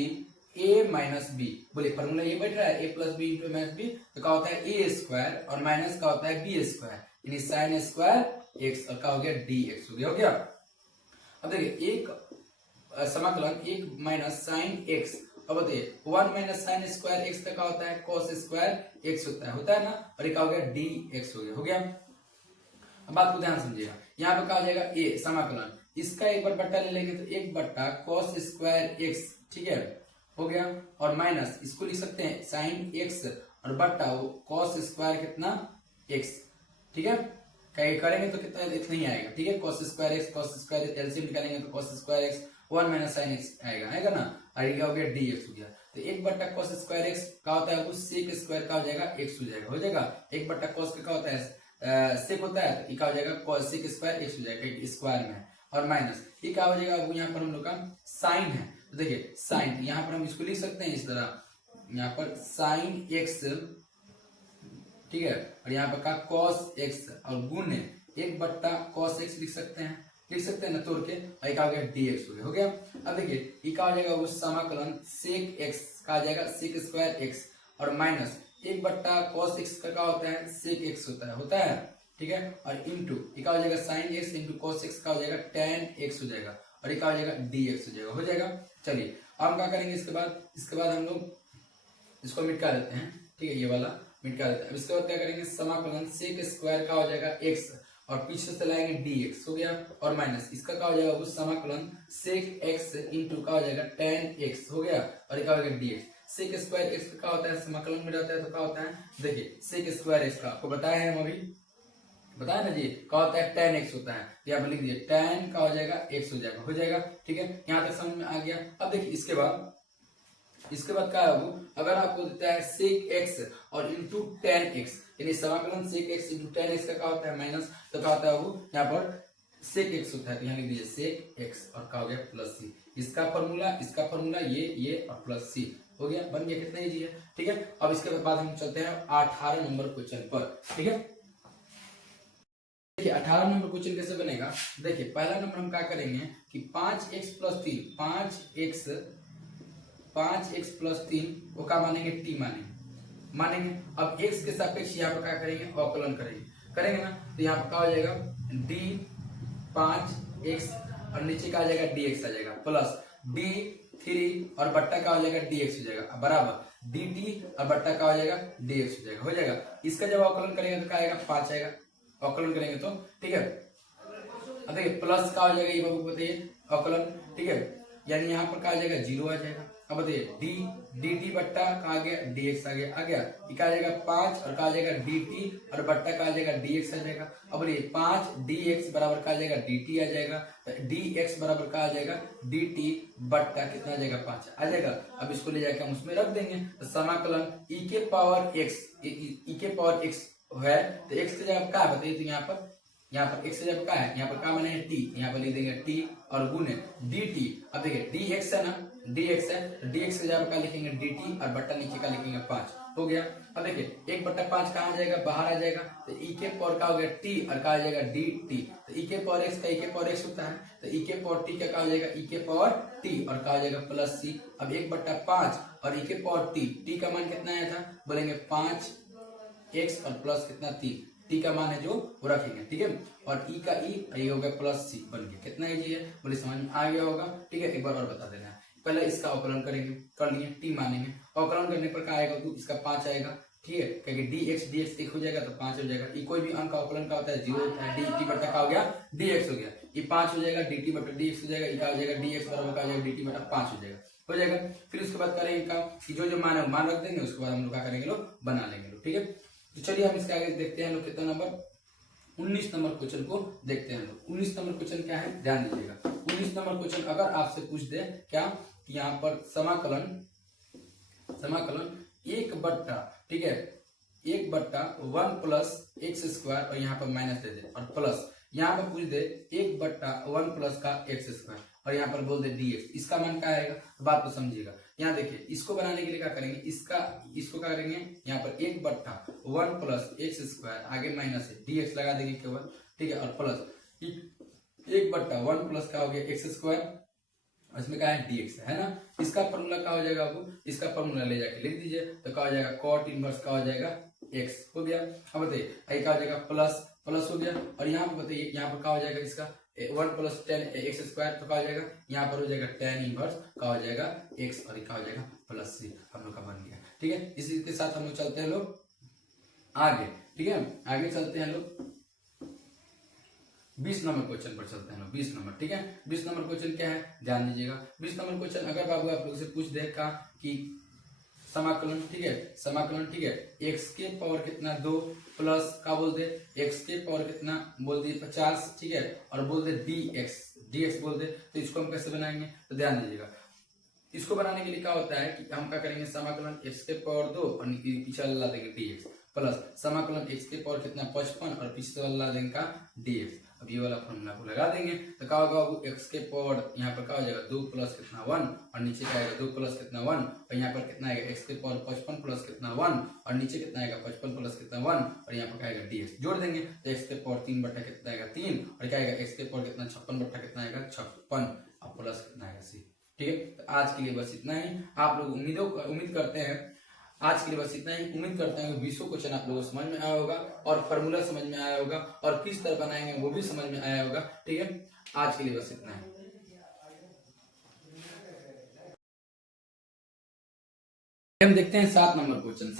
a minus b, बोले फॉर्मूला ये बैठ रहा है a plus B into minus b तो क्या होता है a स्क्वायर और माइनस का होता है b स्क्वायर यानी साइन स्क्वायर एक्स और क्या हो गया dx हो गया। अब देखिए एक समाकलन 1 माइनस साइन एक्स, अब बताइए 1 माइनस साइन स्क्वायर एक्स का क्या होता है cos स्क्वायर एक्स होता है ना, और ये क्या हो गया dx हो गया। अब बात को ध्यान समझिएगा, यहाँ पे क्या हो जाएगा a समाकलन इसका एक बार बट्टा ले लेंगे तो 1/cos स्क्वायर एक्स, ठीक है हो गया, और माइनस इसको लिख सकते हैं साइन एक्स और बट्टा cos स्क्वायर कितना एक्स, ठीक है। करेंगे तो कितना इतना ही आएगा, ठीक है। cos square x cos square LCM निकालेंगे तो cos square x 1 minus sine x आएगा ना, और ये हो गया dx हो गया। तो 1/cos स्क्वायर एक्स का होता है सेक स्क्वायर का हो जाएगा एक्स हो जाएगा 1/cos का क्या होता है सेक होता है तो क्या हो जाएगा cos सेक स्क्वायर एक्स हो जाएगा स्क्वायर में, और माइनस ये क्या हो जाएगा यहाँ पर हम लोग का साइन है तो देखिए साइन यहाँ पर हम इसको लिख सकते हैं इस तरह यहाँ पर साइन एक्स, ठीक है, और यहाँ पर का cos एक्स और गुण 1/cos एक्स लिख सकते हैं ना तोड़ के, और एक आ गया dx हो गया। अब देखिए ये क्या हो जाएगा वो समाकलन सेक एक्स का आ जाएगा सेक स्क्वायर एक्स और माइनस 1/cos एक्स का क्या होता है सेक एक्स होता है, ठीक है, और इंटू ये क्या हो जाएगा sine x into cos x का हो जाएगा tan एक्स हो जाएगा और ये क्या हो जाएगा dx हो जाएगा। चलिए अब हम क्या करेंगे इसके बाद हम लोग इसको मिटा देते हैं, ठीक है, ये वाला मिटा देते हैं। अब इसके बाद क्या करेंगे समाकलन सेक स्क्वायर का हो जाएगा एक्स और पीछे से लाएंगे dx हो गया, और माइनस इसका क्या हो जाएगा वो समाकलन सेक एक्स इंटू का हो जाएगा tan एक्स हो गया, और ये क्या हो जाएगा dx। सेक स्क्वायर एक्स का होता है समाकलन में रहता है तो क्या होता है देखिए सेक स्क्वायर एक्स का आपको बताया है हम अभी बताया ना जी, क्या होता है tan x होता है, तो यहाँ पर लिख दिए tan का हो जाएगा x हो जाएगा, ठीक है। यहाँ तक समझ में आ गया। अब देखिए इसके बाद क्या है वो अगर आपको देता है सेक x और इंटू tan x यानी समाकलन सेक x इंटू tan x का क्या होता है माइनस, तो क्या होता है वो यहाँ पर सेक x होता है तो यहाँ लिख दीजिए सेक x और क्या हो गया प्लस c, इसका फॉर्मूला ये और प्लस c हो गया, बन गया कितना इजी है, ठीक है। अब इसके बाद हम चलते हैं 18 नंबर क्वेश्चन पर, ठीक है। देखिए 18 नंबर क्वेश्चन कैसे बनेगा, देखिए पहला नंबर हम क्या करेंगे कि 5x प्लस 3 5x प्लस 3 वो क्या मानेंगे t मानेंगे। अब x के सापेक्ष यहाँ पर क्या करेंगे अवकलन करेंगे ना, तो यहाँ पर क्या हो जाएगा d 5x और नीचे का आ जाएगा dx आ जाएगा प्लस d3 और बट्टा का हो जाएगा dx हो जाएगा बराबर dt और बट्टा का हो जाएगा dx हो जाएगा। इसका जब अवकलन करेंगे तो क्या आएगा 5 आएगा, अवकलन करेंगे तो, ठीक है। अब देखिए प्लस का हो जाएगा ये बाबू बताइए अवकलन, ठीक है, यानी यहाँ पर क्या आ जाएगा 0 आ जाएगा। अब बताइए dt बट्टा का आ गया dx आ गया ये क्या आ जाएगा 5 और क्या आ जाएगा dt और बट्टा का आ जाएगा dx आ जाएगा। अब बोलिए 5 dx बराबर का आ जाएगा dt आ जाएगा, dx बराबर का आ जाएगा dt बट्टा कितना आ जाएगा 5 आ जाएगा। अब इसको ले जाकर हम उसमें रख देंगे तो समाकलन e के पावर x है तो x की जगह क्या बताइए, तो यहाँ पर x की जगह क्या है यहाँ पर क्या बने t, यहाँ पर लिख देंगे t और गुण dt। अब देखिए dx है ना dx है तो dx की जगह क्या लिखेंगे dt और बट्टा नीचे का लिखेंगे 5 हो गया। अब देखिए 1/5 कहाँ आ जाएगा बाहर आ जाएगा तो e के पावर का हो गया t और क्या आ जाएगा dt, तो e के पावर x का e के पावर x होता है तो e के पावर t का क्या हो जाएगा e के पावर t और क्या हो जाएगा प्लस c। अब 1/5 और e के पावर t का मान कितना आया था बोलेंगे 5x और प्लस कितना 3 t का मान है जो वो रखेंगे, ठीक है, और e का e हो गया प्लस c बन गया कितना इजी है बोले समझ में आ गया होगा, ठीक है। एक बार और बता देना है, पहले इसका अवकलन करेंगे कर लिए t मानेंगे, अवकलन करने पर क्या आएगा तो इसका 5 आएगा, ठीक है, क्योंकि dx 1 हो जाएगा तो 5 हो जाएगा। कोई भी अंक का अवकलन का होता है 0 होता है dt बट्टा का हो गया dx हो गया, ये 5 हो जाएगा, dt बटा dx हो जाएगा, ये हो जाएगा dx बराबर का हो जाएगा dt बटा 5 हो जाएगा, हो जाएगा। फिर उसके बाद करेंगे काम कि जो जो मान है मान रख देंगे, उसके बाद हम लोग क्या करेंगे, लोग बना लेंगे लोग, ठीक है। तो चलिए हम इसके आगे देखते हैं लोग कितना नंबर 19 नंबर क्वेश्चन को देखते हैं लोग। 19 नंबर क्वेश्चन क्या है, ध्यान दीजिएगा। 19 नंबर क्वेश्चन अगर आपसे पूछ दे क्या कि यहाँ पर समाकलन 1/, ठीक है, 1/1 प्लस एक्स स्क्वायर और यहाँ पर माइनस दे दे, और प्लस यहाँ पर पूछ दे 1/1 प्लस का एक्स स्क्वायर और यहाँ पर बोल दे dx, इसका मान क्या आएगा, बात को समझिएगा। यहाँ देखिए, इसको बनाने के लिए क्या करेंगे, इसको क्या करेंगे, यहाँ पर 1/1 प्लस एक्स स्क्वायर आगे माइनस है, dx लगा देंगे केवल, ठीक है, और प्लस 1/1 प्लस का हो गया एक्स स्क्वायर, इसमें क्या है dx है ना। इसका फॉर्मूला क्या हो जाएगा, आपको इसका फॉर्मूला ले जाके लिख दीजिए, तो क्या हो जाएगा cot इनवर्स का हो जाएगा x, हो गया। अब बताइए क्या हो जाएगा, प्लस हो गया, और यहाँ पर बताइए यहाँ पर क्या हो जाएगा, इसका 1 प्लस 10 एक्स स्क्वायर, तो क्या हो जाएगा, यहाँ पर हो जाएगा tan इनवर्स का हो जाएगा x, और क्या हो जाएगा प्लस c, हम लोग का बन गया, ठीक है। इसी के साथ हम लोग चलते हैं लोग आगे, ठीक है, आगे चलते हैं लोग 20 नंबर क्वेश्चन पर चलते हैं लोग। 20 नंबर, ठीक है, 20 नंबर क्वेश्चन क्या है, ध्यान दीजिएगा। 20 नंबर क्वेश्चन अगर बाबू आप लोग से पूछ दे का कि समाकलन, ठीक है, समाकलन, ठीक है, x के पावर कितना 2 प्लस का बोल दे x के पावर कितना बोल दिए 50, ठीक है, और बोल दे dx बोल दे, तो इसको हम कैसे बनाएंगे, तो ध्यान दीजिएगा। इसको बनाने के लिए क्या होता है कि हम क्या करेंगे, समाकलन x के पावर 2 और पीछे ला देंगे dx, प्लस समाकलन x के पावर कितना 55 और पीछे ला देंगे का dx। अब ये वाला फॉर्मूला को लगा देंगे, तो क्या होगा, x के पावर यहाँ पर क्या हो जाएगा 2 प्लस कितना 1, और नीचे क्या आएगा 2 प्लस कितना 1, और यहाँ पर कितना आएगा x के पावर 55 प्लस कितना 1, और नीचे कितना आएगा 55 प्लस कितना 1, और यहाँ पर क्या आएगा dx, जोड़ देंगे तो x के पावर 3 बट्टा कितना आएगा 3, और क्या आएगा x के पावर कितना 56 बट्टा कितना आएगा 56, और प्लस कितना आएगा c, ठीक है। तो आज के लिए बस इतना ही। आप लोग उम्मीद करते हैं आज के लिए बस इतना ही। उम्मीद करते हैं कि 20 क्वेश्चन आप लोगों को समझ में आया होगा और फार्मूला समझ में आया होगा और किस तरह बनाएंगे वो भी समझ में आया होगा, ठीक है। आज के लिए बस इतना ही। हम देखते हैं 7 नंबर क्वेश्चन।